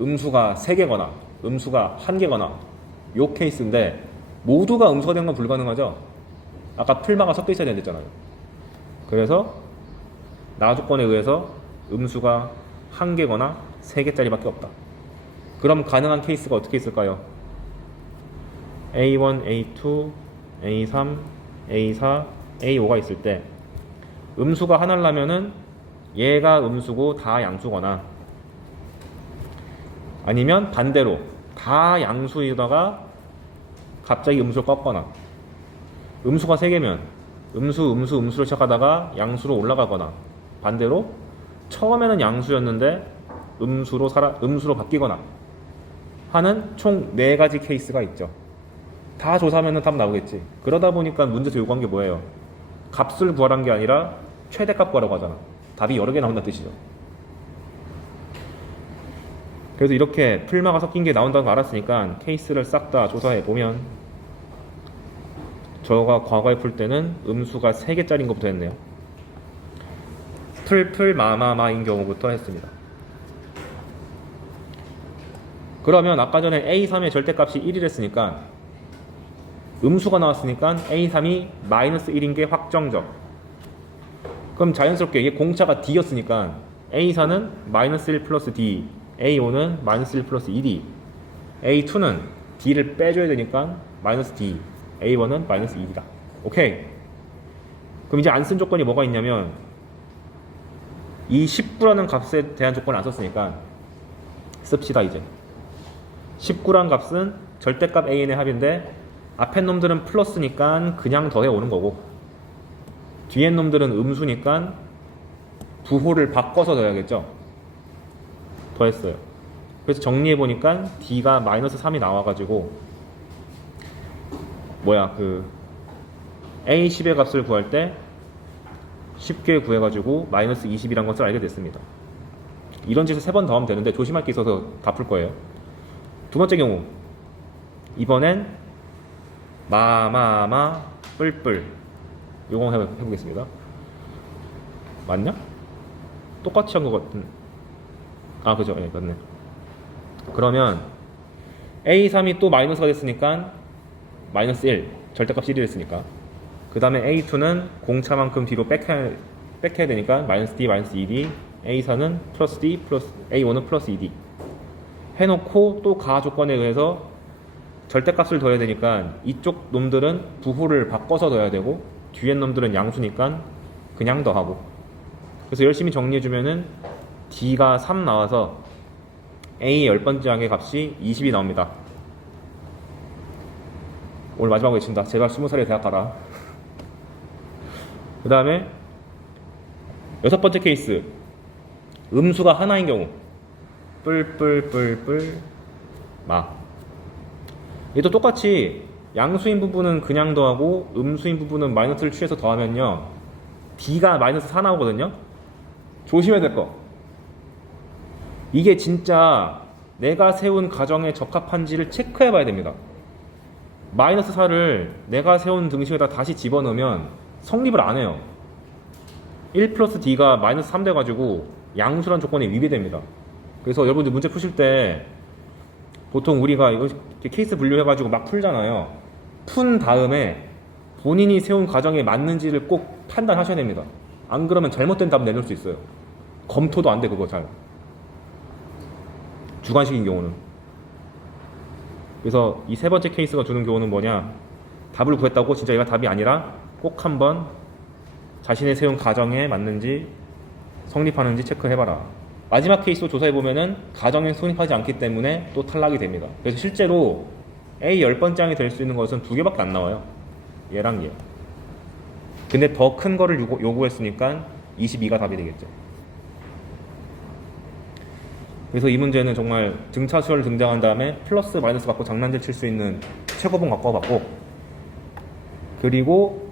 음수가 3개거나 음수가 1개거나 요 케이스인데, 모두가 음수가 된 건 불가능하죠. 아까 풀마가 섞여 있어야 됐잖아요. 그래서 나 조건에 의해서 음수가 1개거나 3개짜리밖에 없다. 그럼 가능한 케이스가 어떻게 있을까요? A1, A2, A3, A4, A5가 있을 때 음수가 하나라면은 얘가 음수고 다 양수거나, 아니면 반대로 다 양수이다가 갑자기 음수를 꺾거나, 음수가 3개면 음수를 시작하다가 양수로 올라가거나, 반대로 처음에는 양수였는데 음수로 바뀌거나 하는 총 4가지 케이스가 있죠. 다 조사하면 답 나오겠지. 그러다 보니까 문제에서 요구한 게 뭐예요? 값을 구하라는 게 아니라 최대값 구하라고 하잖아. 답이 여러 개 나온다는 뜻이죠. 그래서 이렇게 풀마가 섞인 게 나온다는 거 알았으니까 케이스를 싹 다 조사해 보면, 저가 과거에 풀 때는 음수가 3개짜리인 것부터 했네요. 마마마인 경우부터 했습니다. 그러면 아까 전에 A3의 절대값이 1이랬으니까 음수가 나왔으니까 A3이 마이너스 1인 게 확정적. 그럼 자연스럽게 이게 공차가 D였으니까 A4는 마이너스 1 플러스 D, A5는 마이너스 1 플러스 2D, A2는 D를 빼줘야 되니까 마이너스 D, A1은 마이너스 2D다. 오케이. 그럼 이제 안 쓴 조건이 뭐가 있냐면, 이 19라는 값에 대한 조건을 안 썼으니까 씁시다. 이제 19란 값은 절대값 AN의 합인데 앞에 놈들은 플러스니까 그냥 더해 오는 거고, 뒤에 놈들은 음수니까 부호를 바꿔서 더해야겠죠. 더했어요. 그래서 정리해보니까 D가 마이너스 3이 나와가지고 A10의 값을 구할 때 쉽게 구해가지고 마이너스 20이란 것을 알게 됐습니다. 이런 짓을 3번 더 하면 되는데 조심할 게 있어서 다 풀 거예요. 두 번째 경우, 이번엔 마마마 뿔뿔, 요거 해보겠습니다. 맞냐? 똑같이 한 것 같은. 아, 그죠. 예, 맞네. 그러면 A3이 또 마이너스가 됐으니까 마이너스 1, 절대값 1이 됐으니까, 그 다음에 A2는 공차만큼 뒤로 백해야 되니까 마이너스 D, 마이너스 2D, A4는 플러스 D, 플러스 A5는 플러스 2D 해놓고 또 가 조건에 의해서 절대값을 둬야 되니까 이쪽 놈들은 부호를 바꿔서 둬야 되고 뒤에 놈들은 양수니까 그냥 더하고. 그래서 열심히 정리해주면은 D가 3 나와서 A 10번째 항의 값이 20이 나옵니다. 오늘 마지막 외친다. 제발 20살에 대학 가라. 그 다음에 6번째 케이스, 음수가 하나인 경우. 뿔뿔뿔뿔 마. 얘도 똑같이 양수인 부분은 그냥 더하고 음수인 부분은 마이너스를 취해서 더하면요 D가 마이너스 4 나오거든요. 조심해야 될 거, 이게 진짜 내가 세운 가정에 적합한지를 체크해 봐야 됩니다. 마이너스 4를 내가 세운 등식에다 다시 집어넣으면 성립을 안 해요. 1 플러스 D가 마이너스 3 돼가지고 양수란 조건에 위배됩니다. 그래서 여러분들 문제 푸실 때 보통 우리가 이거 케이스 분류해가지고 막 풀잖아요. 푼 다음에 본인이 세운 가정에 맞는지를 꼭 판단하셔야 됩니다. 안 그러면 잘못된 답 내놓을 수 있어요. 검토도 안 돼, 그거 잘. 주관식인 경우는. 그래서 이 세 번째 케이스가 주는 교훈은 뭐냐, 답을 구했다고 진짜 얘가 답이 아니라 꼭 한번 자신의 세운 가정에 맞는지 성립하는지 체크해봐라. 마지막 케이스로 조사해보면은 가정에 성립하지 않기 때문에 또 탈락이 됩니다. 그래서 실제로 A 10번째 항이 될 수 있는 것은 2개밖에 안 나와요. 얘랑 얘. 근데 더 큰 거를 요구했으니까 22가 답이 되겠죠. 그래서 이 문제는 정말 등차수열 등장한 다음에 플러스 마이너스 갖고 장난질 칠 수 있는 최고봉 갖고 와봤고, 그리고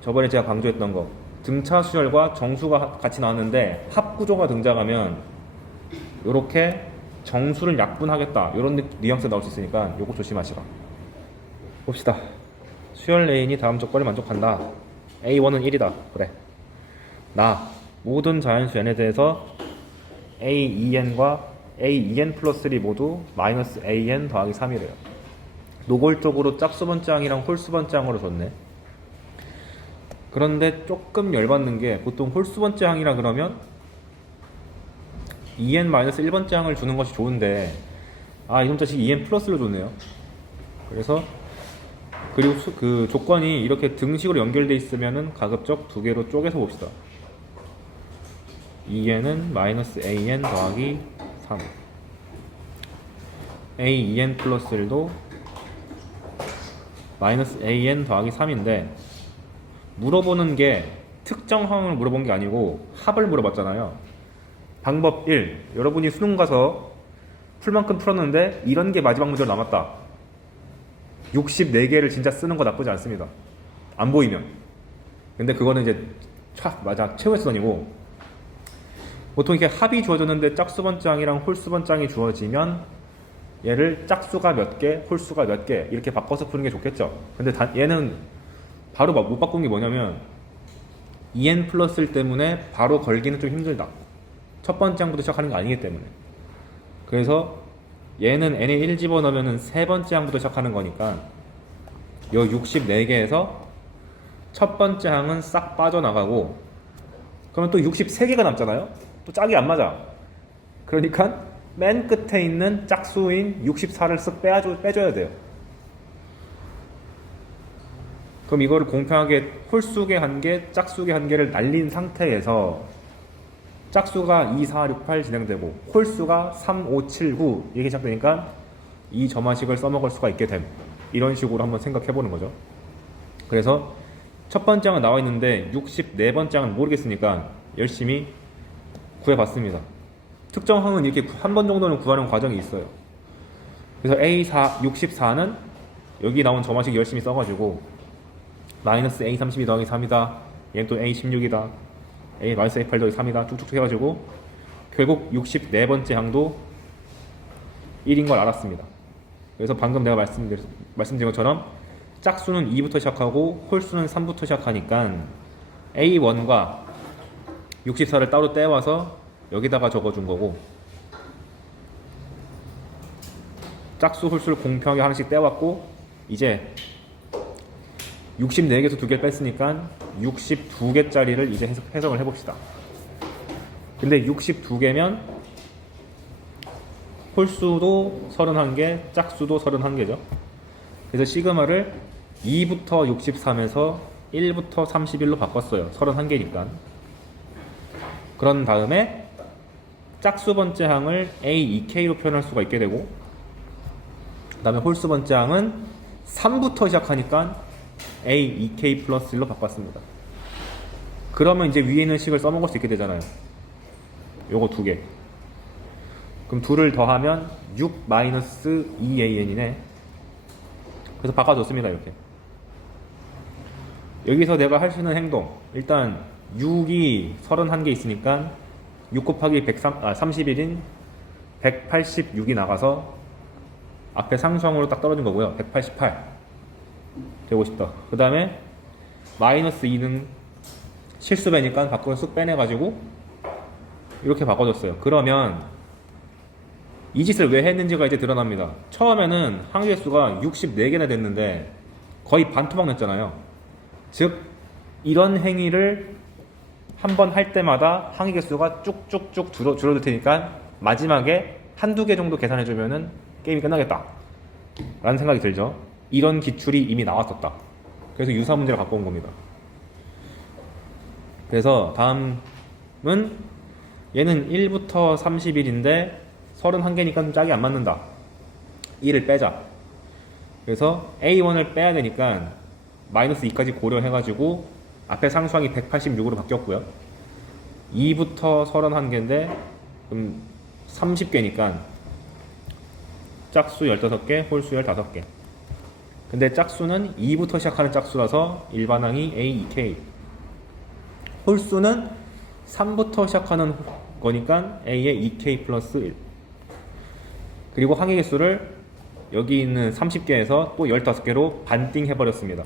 저번에 제가 강조했던 거, 등차수열과 정수가 같이 나왔는데 합구조가 등장하면 이렇게 정수를 약분하겠다 이런 뉘앙스 나올 수 있으니까 요거 조심하시라. 봅시다. 수열 레인이 다음 조건에 만족한다. A1은 1이다. 그래. 나 모든 자연수 n에 대해서 A2n과 A2n 플러스 1이 모두 마이너스 AN 더하기 3이래요. 노골적으로 짝수번째 항이랑 홀수번째 항으로 줬네. 그런데 조금 열받는 게, 보통 홀수번째 항이라 그러면 2n-1번째 항을 주는 것이 좋은데, 이놈 자식 2n 플러스를 줬네요. 그래서 그리고 그 조건이 이렇게 등식으로 연결돼 있으면은 가급적 두 개로 쪼개서 봅시다. 2n은 마이너스 an 더하기 3, a2n 플러스 1도 마이너스 an 더하기 3인데, 물어보는 게 특정 항을 물어본 게 아니고 합을 물어봤잖아요. 방법 1, 여러분이 수능 가서 풀만큼 풀었는데 이런 게 마지막 문제로 남았다. 64개를 진짜 쓰는 거 나쁘지 않습니다. 안 보이면. 근데 그거는 이제 맞아 최후의 수단이고, 보통 이렇게 합이 주어졌는데 짝수번장이랑 홀수번장이 주어지면 얘를 짝수가 몇 개, 홀수가 몇 개 이렇게 바꿔서 푸는 게 좋겠죠. 근데 얘는 바로 못 바꾼 게 뭐냐면 2n 플러스 1 때문에 바로 걸기는 좀 힘들다. 첫 번째 항부터 시작하는 게 아니기 때문에. 그래서 얘는 n에 1 집어넣으면 세 번째 항부터 시작하는 거니까 요 64개에서 첫 번째 항은 싹 빠져나가고, 그러면 또 63개가 남잖아요. 또 짝이 안 맞아. 그러니까 맨 끝에 있는 짝수인 64를 쓱 빼줘야 돼요. 그럼 이거를 공평하게 홀수계 한 개, 짝수계 한 개를 날린 상태에서 짝수가 2, 4, 6, 8 진행되고 홀수가 3, 5, 7, 9 이렇게 시작되니까 이 점화식을 써먹을 수가 있게 됨. 이런 식으로 한번 생각해보는 거죠. 그래서 첫 번째 항은 나와 있는데 64번째 항은 모르겠으니까 열심히 구해봤습니다. 특정 항은 이렇게 한 번 정도는 구하는 과정이 있어요. 그래서 A4, 64는 여기 나온 점화식 열심히 써가지고 마이너스 A32 더하기 3이다. 얘는 또 A16이다. A 마이너스 A8 더하기 3이다. 쭉쭉 해가지고 결국 64번째 항도 1인 걸 알았습니다. 그래서 방금 내가 말씀드린 것처럼 짝수는 2부터 시작하고 홀수는 3부터 시작하니까 A1과 64를 따로 떼와서 여기다가 적어준 거고, 짝수 홀수를 공평하게 하나씩 떼왔고, 이제 64개에서 2개 뺐으니까 62개짜리를 이제 해석을 해봅시다. 근데 62개면 홀수도 31개, 짝수도 31개죠. 그래서 시그마를 2부터 63에서 1부터 31로 바꿨어요. 31개니까. 그런 다음에 짝수 번째 항을 A2K로 표현할 수가 있게 되고, 그 다음에 홀수 번째 항은 3부터 시작하니까 A2K 플러스 1로 바꿨습니다. 그러면 이제 위에 있는 식을 써먹을 수 있게 되잖아요. 요거 두 개. 그럼 둘을 더하면 6 마이너스 2AN이네. 그래서 바꿔줬습니다. 이렇게. 여기서 내가 할 수 있는 행동, 일단 6이 31개 있으니까 6 곱하기 31인 186이 나가서 앞에 상수항으로 딱 떨어진 거고요. 188 되고 싶다. 그 다음에 마이너스 2는 실수배니까 밖으로 쑥 빼내가지고 이렇게 바꿔줬어요. 그러면 이 짓을 왜 했는지가 이제 드러납니다. 처음에는 항의개수가 64개나 됐는데 거의 반토막 냈잖아요. 즉 이런 행위를 한 번 할 때마다 항의개수가 쭉쭉쭉 줄어들 테니까 마지막에 한두 개 정도 계산해주면은 게임이 끝나겠다 라는 생각이 들죠. 이런 기출이 이미 나왔었다. 그래서 유사 문제를 갖고 온 겁니다. 그래서 다음은 얘는 1부터 31인데 31개니까 좀 짝이 안 맞는다. 1을 빼자. 그래서 A1을 빼야 되니까 마이너스 2까지 고려해가지고 앞에 상수항이 186으로 바뀌었고요. 2부터 31개인데 그럼 30개니까 짝수 15개, 홀수 15개. 근데 짝수는 2부터 시작하는 짝수라서 일반항이 A, 2K. 홀수는 3부터 시작하는 거니까 A의 2K 플러스 1. 그리고 항의개수를 여기 있는 30개에서 또 15개로 반띵 해버렸습니다.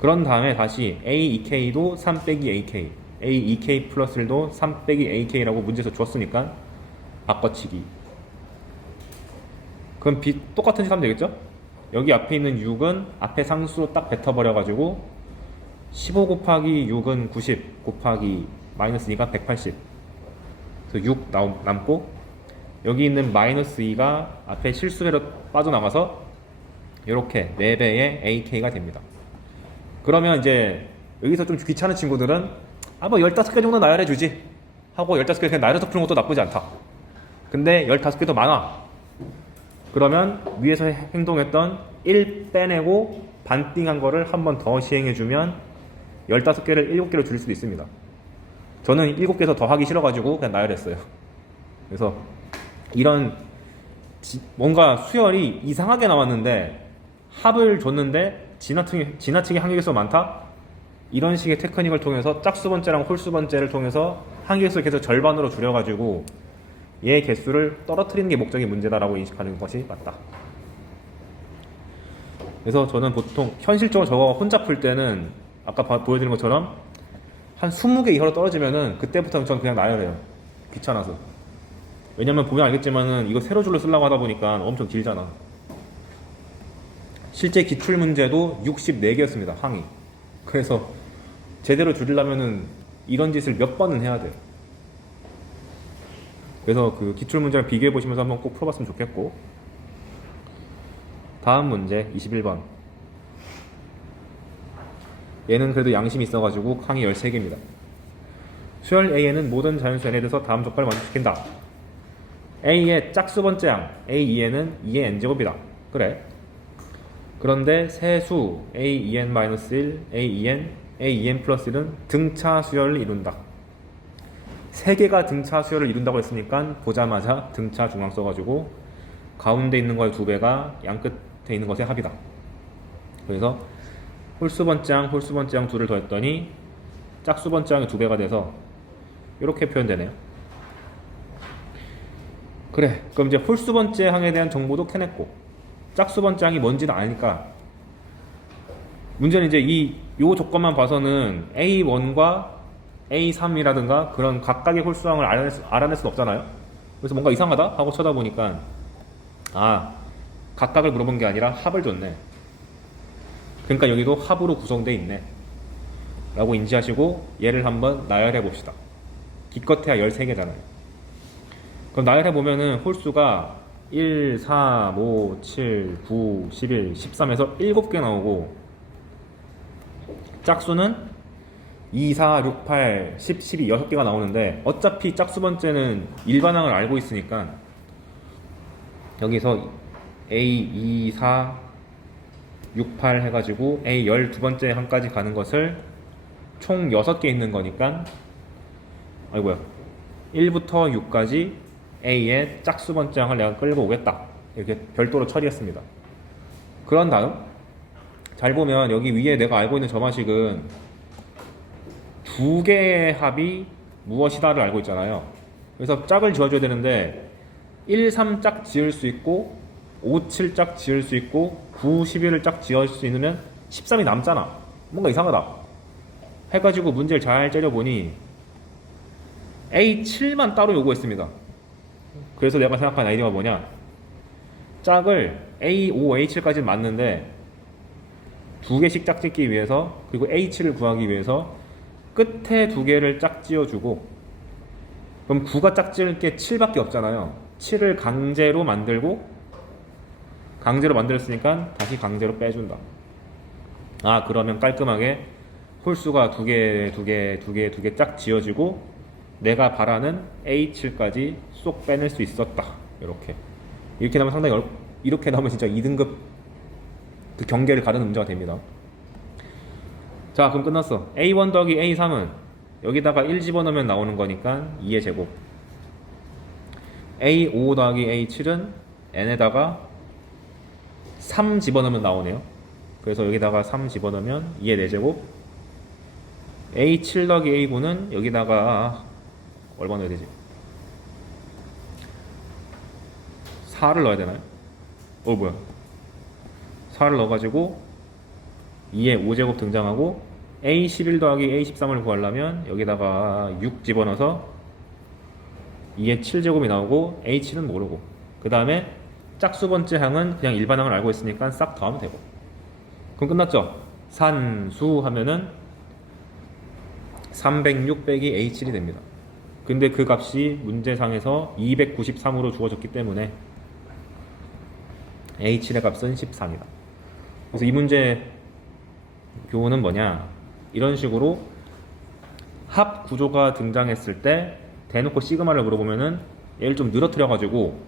그런 다음에 다시 A, 2K도 3 빼기 AK, A, 2K 플러스 1도 3 빼기 AK라고 문제에서 줬으니까 바꿔치기. 그럼 똑같은 짓 하면 되겠죠? 여기 앞에 있는 6은 앞에 상수로 딱 뱉어버려가지고 15 곱하기 6은 90 곱하기 마이너스 2가 180. 그래서 6 남고 여기 있는 마이너스 2가 앞에 실수배로 빠져나가서 이렇게 4배의 AK가 됩니다. 그러면 이제 여기서 좀 귀찮은 친구들은 뭐 15개 정도 나열해주지 하고 15개 그냥 나열해서 푸는 것도 나쁘지 않다. 근데 15개도 많아. 그러면 위에서 행동했던 1 빼내고 반띵한 거를 한 번 더 시행해주면 15개를 7개로 줄일 수도 있습니다. 저는 7개에서 더 하기 싫어가지고 그냥 나열했어요. 그래서 이런 뭔가 수열이 이상하게 나왔는데 합을 줬는데 지나치게 항의개수가 많다? 이런 식의 테크닉을 통해서 짝수 번째랑 홀수 번째를 통해서 항의개수를 계속 절반으로 줄여가지고 얘 개수를 떨어뜨리는 게 목적의 문제다라고 인식하는 것이 맞다. 그래서 저는 보통 현실적으로 저거 혼자 풀 때는 아까 보여드린 것처럼 한 20개 이하로 떨어지면은 그때부터는 저는 그냥 나열해요. 귀찮아서. 왜냐면 보면 알겠지만은 이거 세로 줄로 쓰려고 하다 보니까 엄청 길잖아. 실제 기출 문제도 64개였습니다. 항의. 그래서 제대로 줄이려면은 이런 짓을 몇 번은 해야 돼요. 그래서 그 기출 문제랑 비교해 보시면서 한번 꼭 풀어봤으면 좋겠고. 다음 문제 21번. 얘는 그래도 양심이 있어가지고 항의 13개입니다. 수열 A에는 모든 자연수 n에 대해서 다음 조건을 만족시킨다. A의 짝수 번째 항 A2n은 2의 n제곱이다. 그래. 그런데 세수 A2n-1, A2n, A2n 플러스 1은 등차 수열을 이룬다. 3개가 등차 수열을 이룬다고 했으니까 보자마자 등차 중앙 써가지고 가운데 있는 거의 2배가 양 끝에 있는 것의 합이다. 그래서 홀수 번째 항, 홀수 번째 항 2를 더했더니 짝수 번째 항이 2배가 돼서 이렇게 표현되네요. 그래, 그럼 이제 홀수 번째 항에 대한 정보도 캐냈고 짝수 번째 항이 뭔지는 아니까 문제는 이제 요 조건만 봐서는 A1과 A3이라든가 그런 각각의 홀수항을 알아낼 수는 없잖아요. 그래서 뭔가 이상하다 하고 쳐다보니까 각각을 물어본 게 아니라 합을 줬네. 그러니까 여기도 합으로 구성되어 있네 라고 인지하시고 얘를 한번 나열해 봅시다. 기껏해야 13개잖아요. 그럼 나열해 보면은 홀수가 1, 4, 5, 7, 9, 11, 13에서 7개 나오고 짝수는 2, 4, 6, 8, 10, 12, 6개가 나오는데 어차피 짝수 번째는 일반항을 알고 있으니까 여기서 A, 2, 4, 6, 8 해가지고 A 12번째 항까지 가는 것을 총 6개 있는 거니까 아이고야 1부터 6까지 A의 짝수 번째 항을 내가 끌고 오겠다 이렇게 별도로 처리했습니다. 그런 다음 잘 보면 여기 위에 내가 알고 있는 점화식은 두 개의 합이 무엇이다를 알고 있잖아요. 그래서 짝을 지어줘야 되는데 1, 3 짝 지을 수 있고 5, 7 짝 지을 수 있고 9, 11을 짝 지을 수 있으면 13이 남잖아. 뭔가 이상하다 해가지고 문제를 잘 째려보니 A7만 따로 요구했습니다. 그래서 내가 생각한 아이디어가 뭐냐, 짝을 A5, A7까지 맞는데 두 개씩 짝 짓기 위해서 그리고 A7을 구하기 위해서 끝에 두 개를 짝 지어주고 그럼 9가 짝 지을 게 7밖에 없잖아요. 7을 강제로 만들었으니까 다시 강제로 빼준다. 아 그러면 깔끔하게 홀수가 두 개 짝 지어지고 내가 바라는 A7까지 쏙 빼낼 수 있었다. 이렇게 나오면 상당히 이렇게 나오면 진짜 2등급 그 경계를 가르는 문제가 됩니다. 자 그럼 끝났어. A1 더하기 A3은 여기다가 1 집어넣으면 나오는 거니까 2의 제곱. A5 더하기 A7은 n에다가 3 집어넣으면 나오네요. 그래서 여기다가 3 집어넣으면 2의 4제곱. A7 더하기 A9는 여기다가 얼마 넣어야 되지? 4를 넣어야 되나요? 뭐야 4를 넣어가지고 2의 5제곱 등장하고 A11 더하기 A13을 구하려면 여기다가 6 집어넣어서 2의 7제곱이 나오고 A7은 모르고 그 다음에 짝수 번째 항은 그냥 일반항을 알고 있으니까 싹 더하면 되고. 그럼 끝났죠? 산수 하면은 306 빼기 A7이 됩니다. 근데 그 값이 문제상에서 293으로 주어졌기 때문에 A7의 값은 13이다. 그래서 이 문제 교훈은 뭐냐, 이런 식으로 합 구조가 등장했을 때 대놓고 시그마를 물어보면은 얘를 좀 늘어뜨려 가지고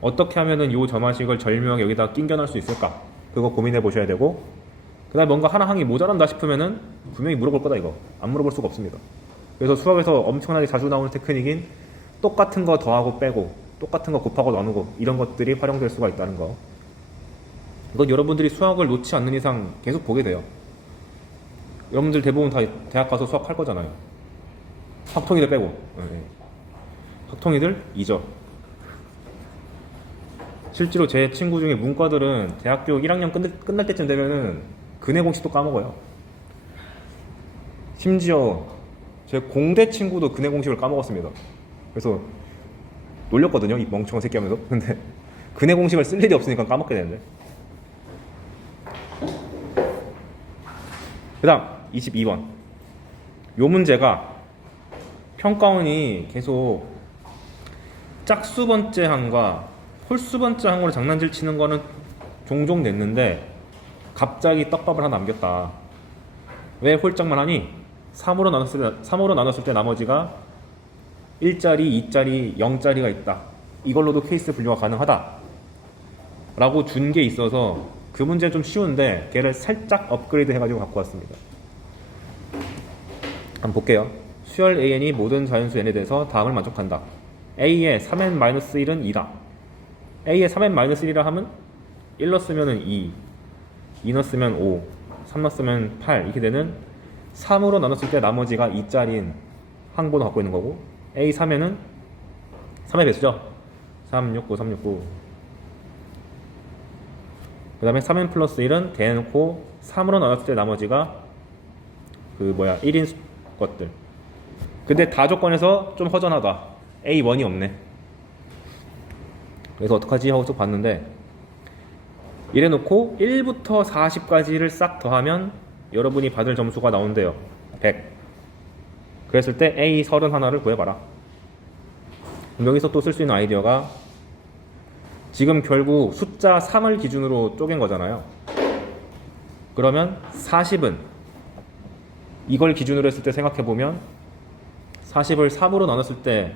어떻게 하면은 이 점화식을 절묘하게 여기다 끼겨 넣을 수 있을까, 그거 고민해 보셔야 되고, 그 다음에 뭔가 하나 항이 모자란다 싶으면은 분명히 물어볼 거다. 이거 안 물어볼 수가 없습니다. 그래서 수학에서 엄청나게 자주 나오는 테크닉인 똑같은 거 더하고 빼고 똑같은 거 곱하고 나누고 이런 것들이 활용될 수가 있다는 거, 이건 여러분들이 수학을 놓지 않는 이상 계속 보게 돼요. 여러분들 대부분 다 대학 가서 수학 할 거잖아요. 확통이들 빼고. 네. 확통이들 잊어. 실제로 제 친구 중에 문과들은 대학교 1학년 끝날 때쯤 되면은 근해 공식도 까먹어요. 심지어 제 공대 친구도 근해 공식을 까먹었습니다. 그래서 놀렸거든요, 이 멍청한 새끼 하면서. 근데 근해 공식을 쓸 일이 없으니까 까먹게 되는데. 그 다음 22번 요 문제가 평가원이 계속 짝수 번째 항과 홀수 번째 항으로 장난질 치는 거는 종종 냈는데 갑자기 떡밥을 하나 남겼다. 왜 홀짝만 하니? 3으로 나눴을 때 나머지가 1짜리, 2짜리, 0짜리가 있다. 이걸로도 케이스 분류가 가능하다 라고 준 게 있어서 그 문제는 좀 쉬운데 걔를 살짝 업그레이드 해가지고 갖고 왔습니다. 한번 볼게요. 수열 AN이 모든 자연수 N에 대해서 다음을 만족한다. A의 3n-1은 2다. A의 3n-1이라 하면 1 넣었으면 2, 2 넣었으면 5, 3 넣었으면 8 이렇게 되는 3으로 나눴을 때 나머지가 2짜리인 항번호 갖고 있는 거고, A3에는 3의 배수죠. 369, 369. 그 다음에 3n 플러스 1은 대놓고 3으로 나눴을 때 나머지가 1인 것들. 근데 다 조건에서 좀 허전하다. A1이 없네. 그래서 어떡하지 하고 쭉 봤는데, 이래놓고 1부터 40까지를 싹 더하면 여러분이 받을 점수가 나온대요. 100. 그랬을 때 A 31를 구해봐라. 그럼 여기서 또 쓸 수 있는 아이디어가 지금 결국 숫자 3을 기준으로 쪼갠 거잖아요. 그러면 40은 이걸 기준으로 했을 때 생각해보면 40을 3으로 나눴을 때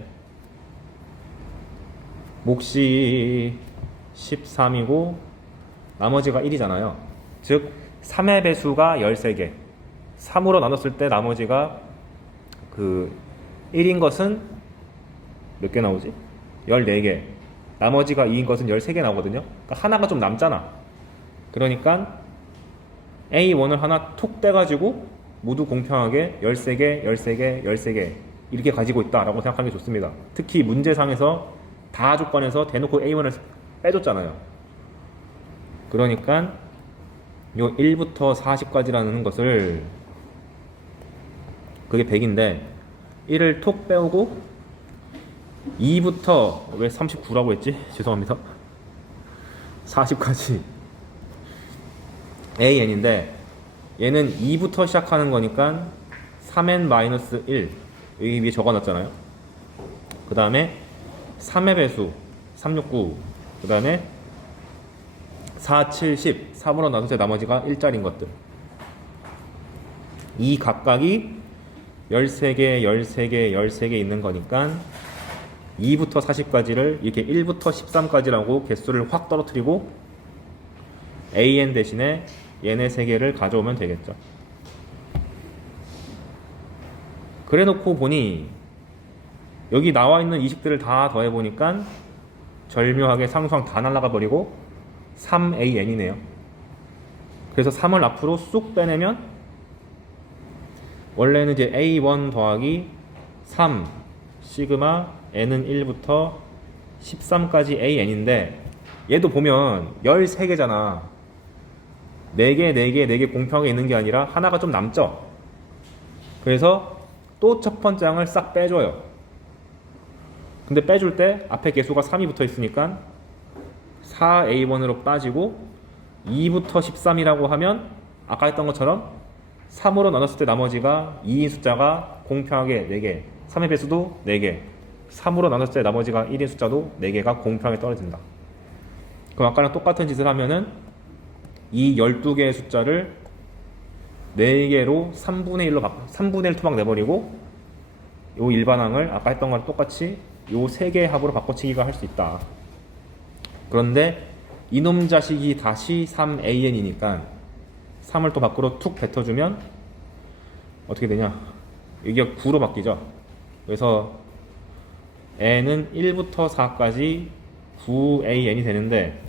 몫이 13이고 나머지가 1이잖아요. 즉 3의 배수가 13개, 3으로 나눴을 때 나머지가 그 1인 것은 몇 개 나오지? 14개, 나머지가 2인 것은 13개 나오거든요. 그러니까 하나가 좀 남잖아. 그러니까 A1을 하나 톡 떼가지고 모두 공평하게 13개, 13개, 13개 이렇게 가지고 있다라고 생각하는 게 좋습니다. 특히 문제상에서 다 조건에서 대놓고 A1을 빼줬잖아요. 그러니까 요 1부터 40까지라는 것을 그게 100인데 1을 톡 빼오고 2부터 왜 39라고 했지? 죄송합니다. 40까지 AN인데 얘는 2부터 시작하는 거니까 3n-1 여기 위에 적어놨잖아요. 그 다음에 3의 배수 369, 그 다음에 4, 7, 10 3으로 나눠서 나머지가 1짜리인 것들, 이 각각이 13개, 13개, 13개 있는 거니까 2부터 40까지를 이렇게 1부터 13까지라고 개수를 확 떨어뜨리고 AN 대신에 얘네 3개를 가져오면 되겠죠. 그래 놓고 보니 여기 나와 있는 이식들을 다 더해 보니까 절묘하게 상수항 다 날아가 버리고 3AN이네요. 그래서 3을 앞으로 쑥 빼내면 원래는 이제 A1 더하기 3 시그마 n은 1부터 13까지 AN인데 얘도 보면 13개잖아. 4개, 4개, 4개 공평하게 있는 게 아니라 하나가 좀 남죠. 그래서 또 첫 번째 항을 싹 빼줘요. 근데 빼줄 때 앞에 개수가 3이 붙어 있으니까 4A1으로 빠지고 2부터 13이라고 하면 아까 했던 것처럼 3으로 나눴을 때 나머지가 2인 숫자가 공평하게 4개, 3의 배수도 4개, 3으로 나눴을 때 나머지가 1인 숫자도 4개가 공평하게 떨어진다. 그럼 아까랑 똑같은 짓을 하면은 이 12개의 숫자를 4개로 3분의 1 토막 내버리고 요 일반항을 아까 했던 거랑 똑같이 요 3개의 합으로 바꿔치기가 할 수 있다. 그런데 이놈 자식이 다시 3AN이니까 3을 또 밖으로 툭 뱉어주면 어떻게 되냐? 여기가 9로 바뀌죠. 그래서 n은 1부터 4까지 9AN이 되는데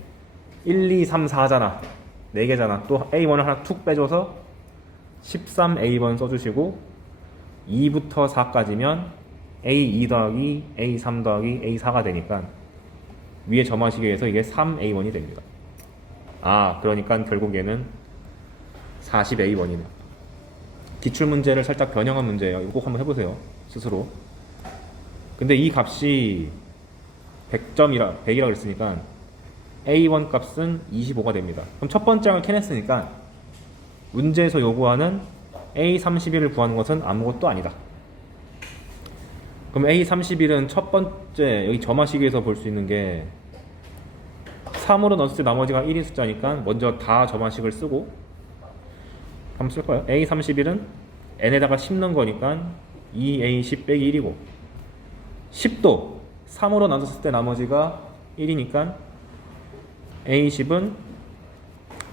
1, 2, 3, 4잖아. 4개잖아. 또 A1을 하나 툭 빼줘서 13A1 써주시고 2부터 4까지면 A2 더하기 A3 더하기 A4가 되니까 위에 점화시기에 의해서 이게 3A1이 됩니다. 아, 그러니까 결국 얘는 40A1이네. 기출문제를 살짝 변형한 문제예요. 이거 꼭 한번 해보세요. 스스로. 근데 이 값이 100이라 그랬으니까 A1 값은 25가 됩니다. 그럼 첫 번째 항을 캐냈으니까 문제에서 요구하는 A31을 구하는 것은 아무것도 아니다. 그럼 A31은 첫 번째 여기 점화시기에서 볼 수 있는 게 3으로 넣었을 때 나머지가 1인 숫자니까 먼저 다 점화식을 쓰고 한번 쓸 거예요. A31은 n에다가 10 넣은 거니까 2A10 빼기 1이고 10도 3으로 나눴을 때 나머지가 1이니까 A10은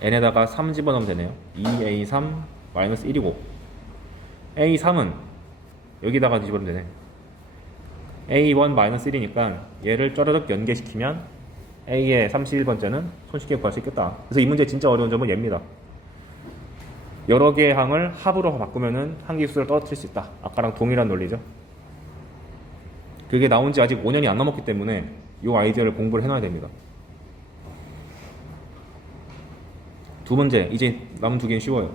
n에다가 3 집어넣으면 되네요. 2A3 마이너스 1이고 A3은 여기다가 집어넣으면 되네. A1 마이너스 1이니까 얘를 쪼르륵 연계시키면 A의 31번째는 손쉽게 구할 수 있겠다. 그래서 이 문제 진짜 어려운 점은 얘입니다. 여러 개의 항을 합으로 바꾸면은 항기수를 떨어뜨릴 수 있다. 아까랑 동일한 논리죠. 그게 나온 지 아직 5년이 안 넘었기 때문에 이 아이디어를 공부를 해놔야 됩니다. 두 문제, 이제 남은 두 개는 쉬워요.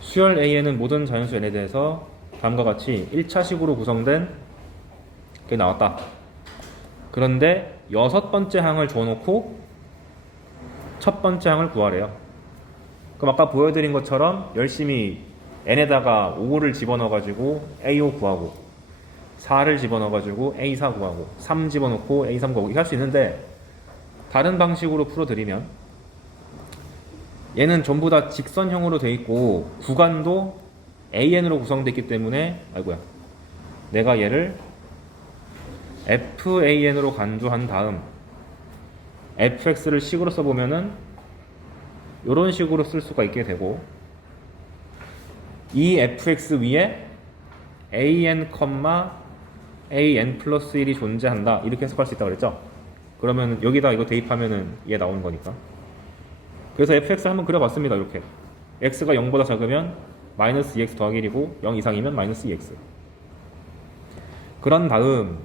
수열 A에는 모든 자연수 n에 대해서 다음과 같이 1차식으로 구성된 게 나왔다. 그런데 6번째 항을 줘놓고 첫 번째 항을 구하래요. 그럼 아까 보여드린 것처럼 열심히 n에다가 5를 집어넣어가지고 A5 구하고 4를 집어넣어가지고 A4 구하고 3 집어넣고 A3 구하고 이렇게 할 수 있는데, 다른 방식으로 풀어드리면 얘는 전부 다 직선형으로 돼 있고 구간도 AN으로 구성되어 있기 때문에, 아이고야, 내가 얘를 FAN으로 간주한 다음 fx를 식으로 써보면은 이런 식으로 쓸 수가 있게 되고, 이 fx 위에 an, an 플러스 1이 존재한다 이렇게 해석할 수 있다고 그랬죠. 그러면 여기다 이거 대입하면은 얘 나오는 거니까. 그래서 fx를 한번 그려봤습니다. 이렇게 x가 0보다 작으면 마이너스 2x 더하기 1이고 0 이상이면 마이너스 2x. 그런 다음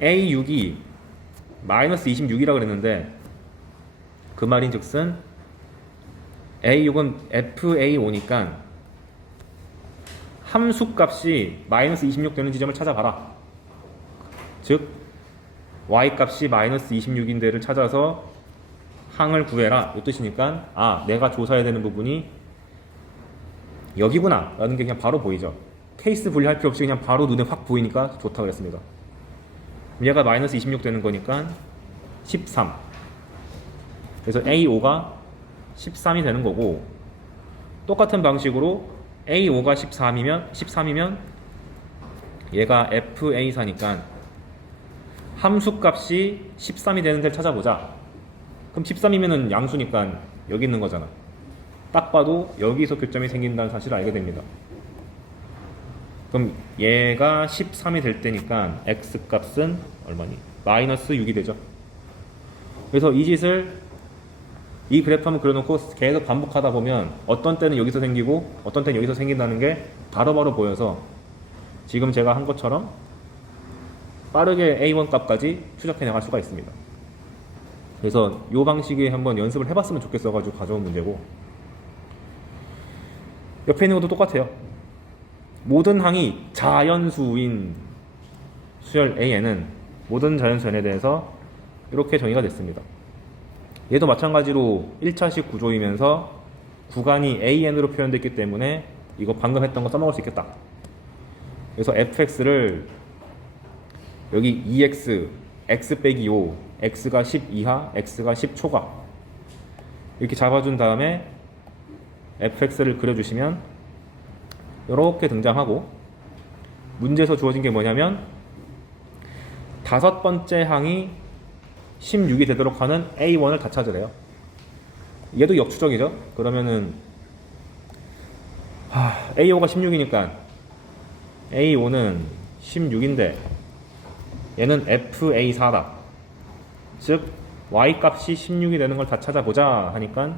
a6이 마이너스 26이라고 그랬는데, 그 말인 즉슨 a6은 fa5니까 함수 값이 마이너스 26 되는 지점을 찾아봐라. 즉 y 값이 마이너스 26인 데를 찾아서 항을 구해라 이 뜻이니까, 아, 내가 조사해야 되는 부분이 여기구나 라는 게 그냥 바로 보이죠. 케이스 분리할 필요 없이 그냥 바로 눈에 확 보이니까 좋다고 그랬습니다. 얘가 마이너스 26 되는 거니까 13. 그래서 A5가 13이 되는 거고, 똑같은 방식으로 A5가 13이면 얘가 FA4니까 함수 값이 13이 되는 데를 찾아보자. 그럼 13이면은 양수니까 여기 있는 거잖아. 딱 봐도 여기서 교점이 생긴다는 사실을 알게 됩니다. 그럼 얘가 13이 될 때니까 x 값은 얼마니? 마이너스 6이 되죠. 그래서 이 짓을 이 그래프 한번 그려놓고 계속 반복하다 보면 어떤 때는 여기서 생기고 어떤 때는 여기서 생긴다는 게 바로바로 보여서 지금 제가 한 것처럼 빠르게 A1 값까지 추적해 나갈 수가 있습니다. 그래서 이 방식에 한번 연습을 해봤으면 좋겠어가지고 가져온 문제고, 옆에 있는 것도 똑같아요. 모든 항이 자연수인 수열 AN은 모든 자연수 N에 대해서 이렇게 정의가 됐습니다. 얘도 마찬가지로 1차식 구조이면서 구간이 AN으로 표현됐기 때문에 이거 방금 했던 거 써먹을 수 있겠다. 그래서 fx를 여기 2x, x 빼기 5, x가 10 이하, x가 10 초과 이렇게 잡아준 다음에 fx를 그려주시면 이렇게 등장하고, 문제에서 주어진 게 뭐냐면 다섯 번째 항이 16이 되도록 하는 A1을 다 찾으래요. 얘도 역추적이죠. 그러면은 A5가 16이니까 A5는 16인데 얘는 FA4다. 즉 Y 값이 16이 되는 걸 다 찾아보자 하니까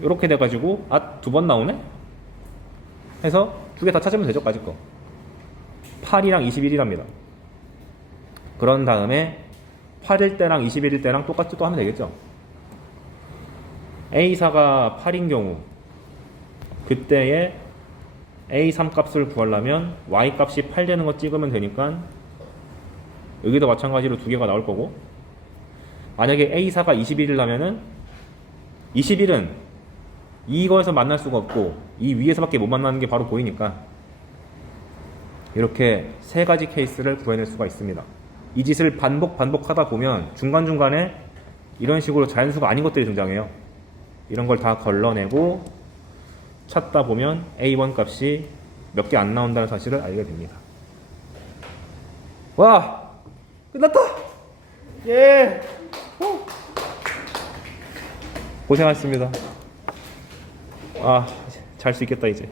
이렇게 돼가지고 두 번 나오네? 해서 두 개 다 찾으면 되죠. 까짓 거 8이랑 21이랍니다. 그런 다음에 8일 때랑 21일 때랑 똑같이 또 하면 되겠죠. A4가 8인 경우 그때의 A3 값을 구하려면 Y 값이 8 되는 거 찍으면 되니까 여기도 마찬가지로 두 개가 나올 거고, 만약에 A4가 21이라면은 21은 이거에서 만날 수가 없고 이 위에서밖에 못 만나는 게 바로 보이니까 이렇게 세 가지 케이스를 구해낼 수가 있습니다. 이 짓을 반복하다 보면 중간중간에 이런 식으로 자연수가 아닌 것들이 등장해요. 이런 걸 다 걸러내고 찾다 보면 A1 값이 몇 개 안 나온다는 사실을 알게 됩니다. 와! 끝났다! 예! 고생하셨습니다. 잘 수 있겠다 이제.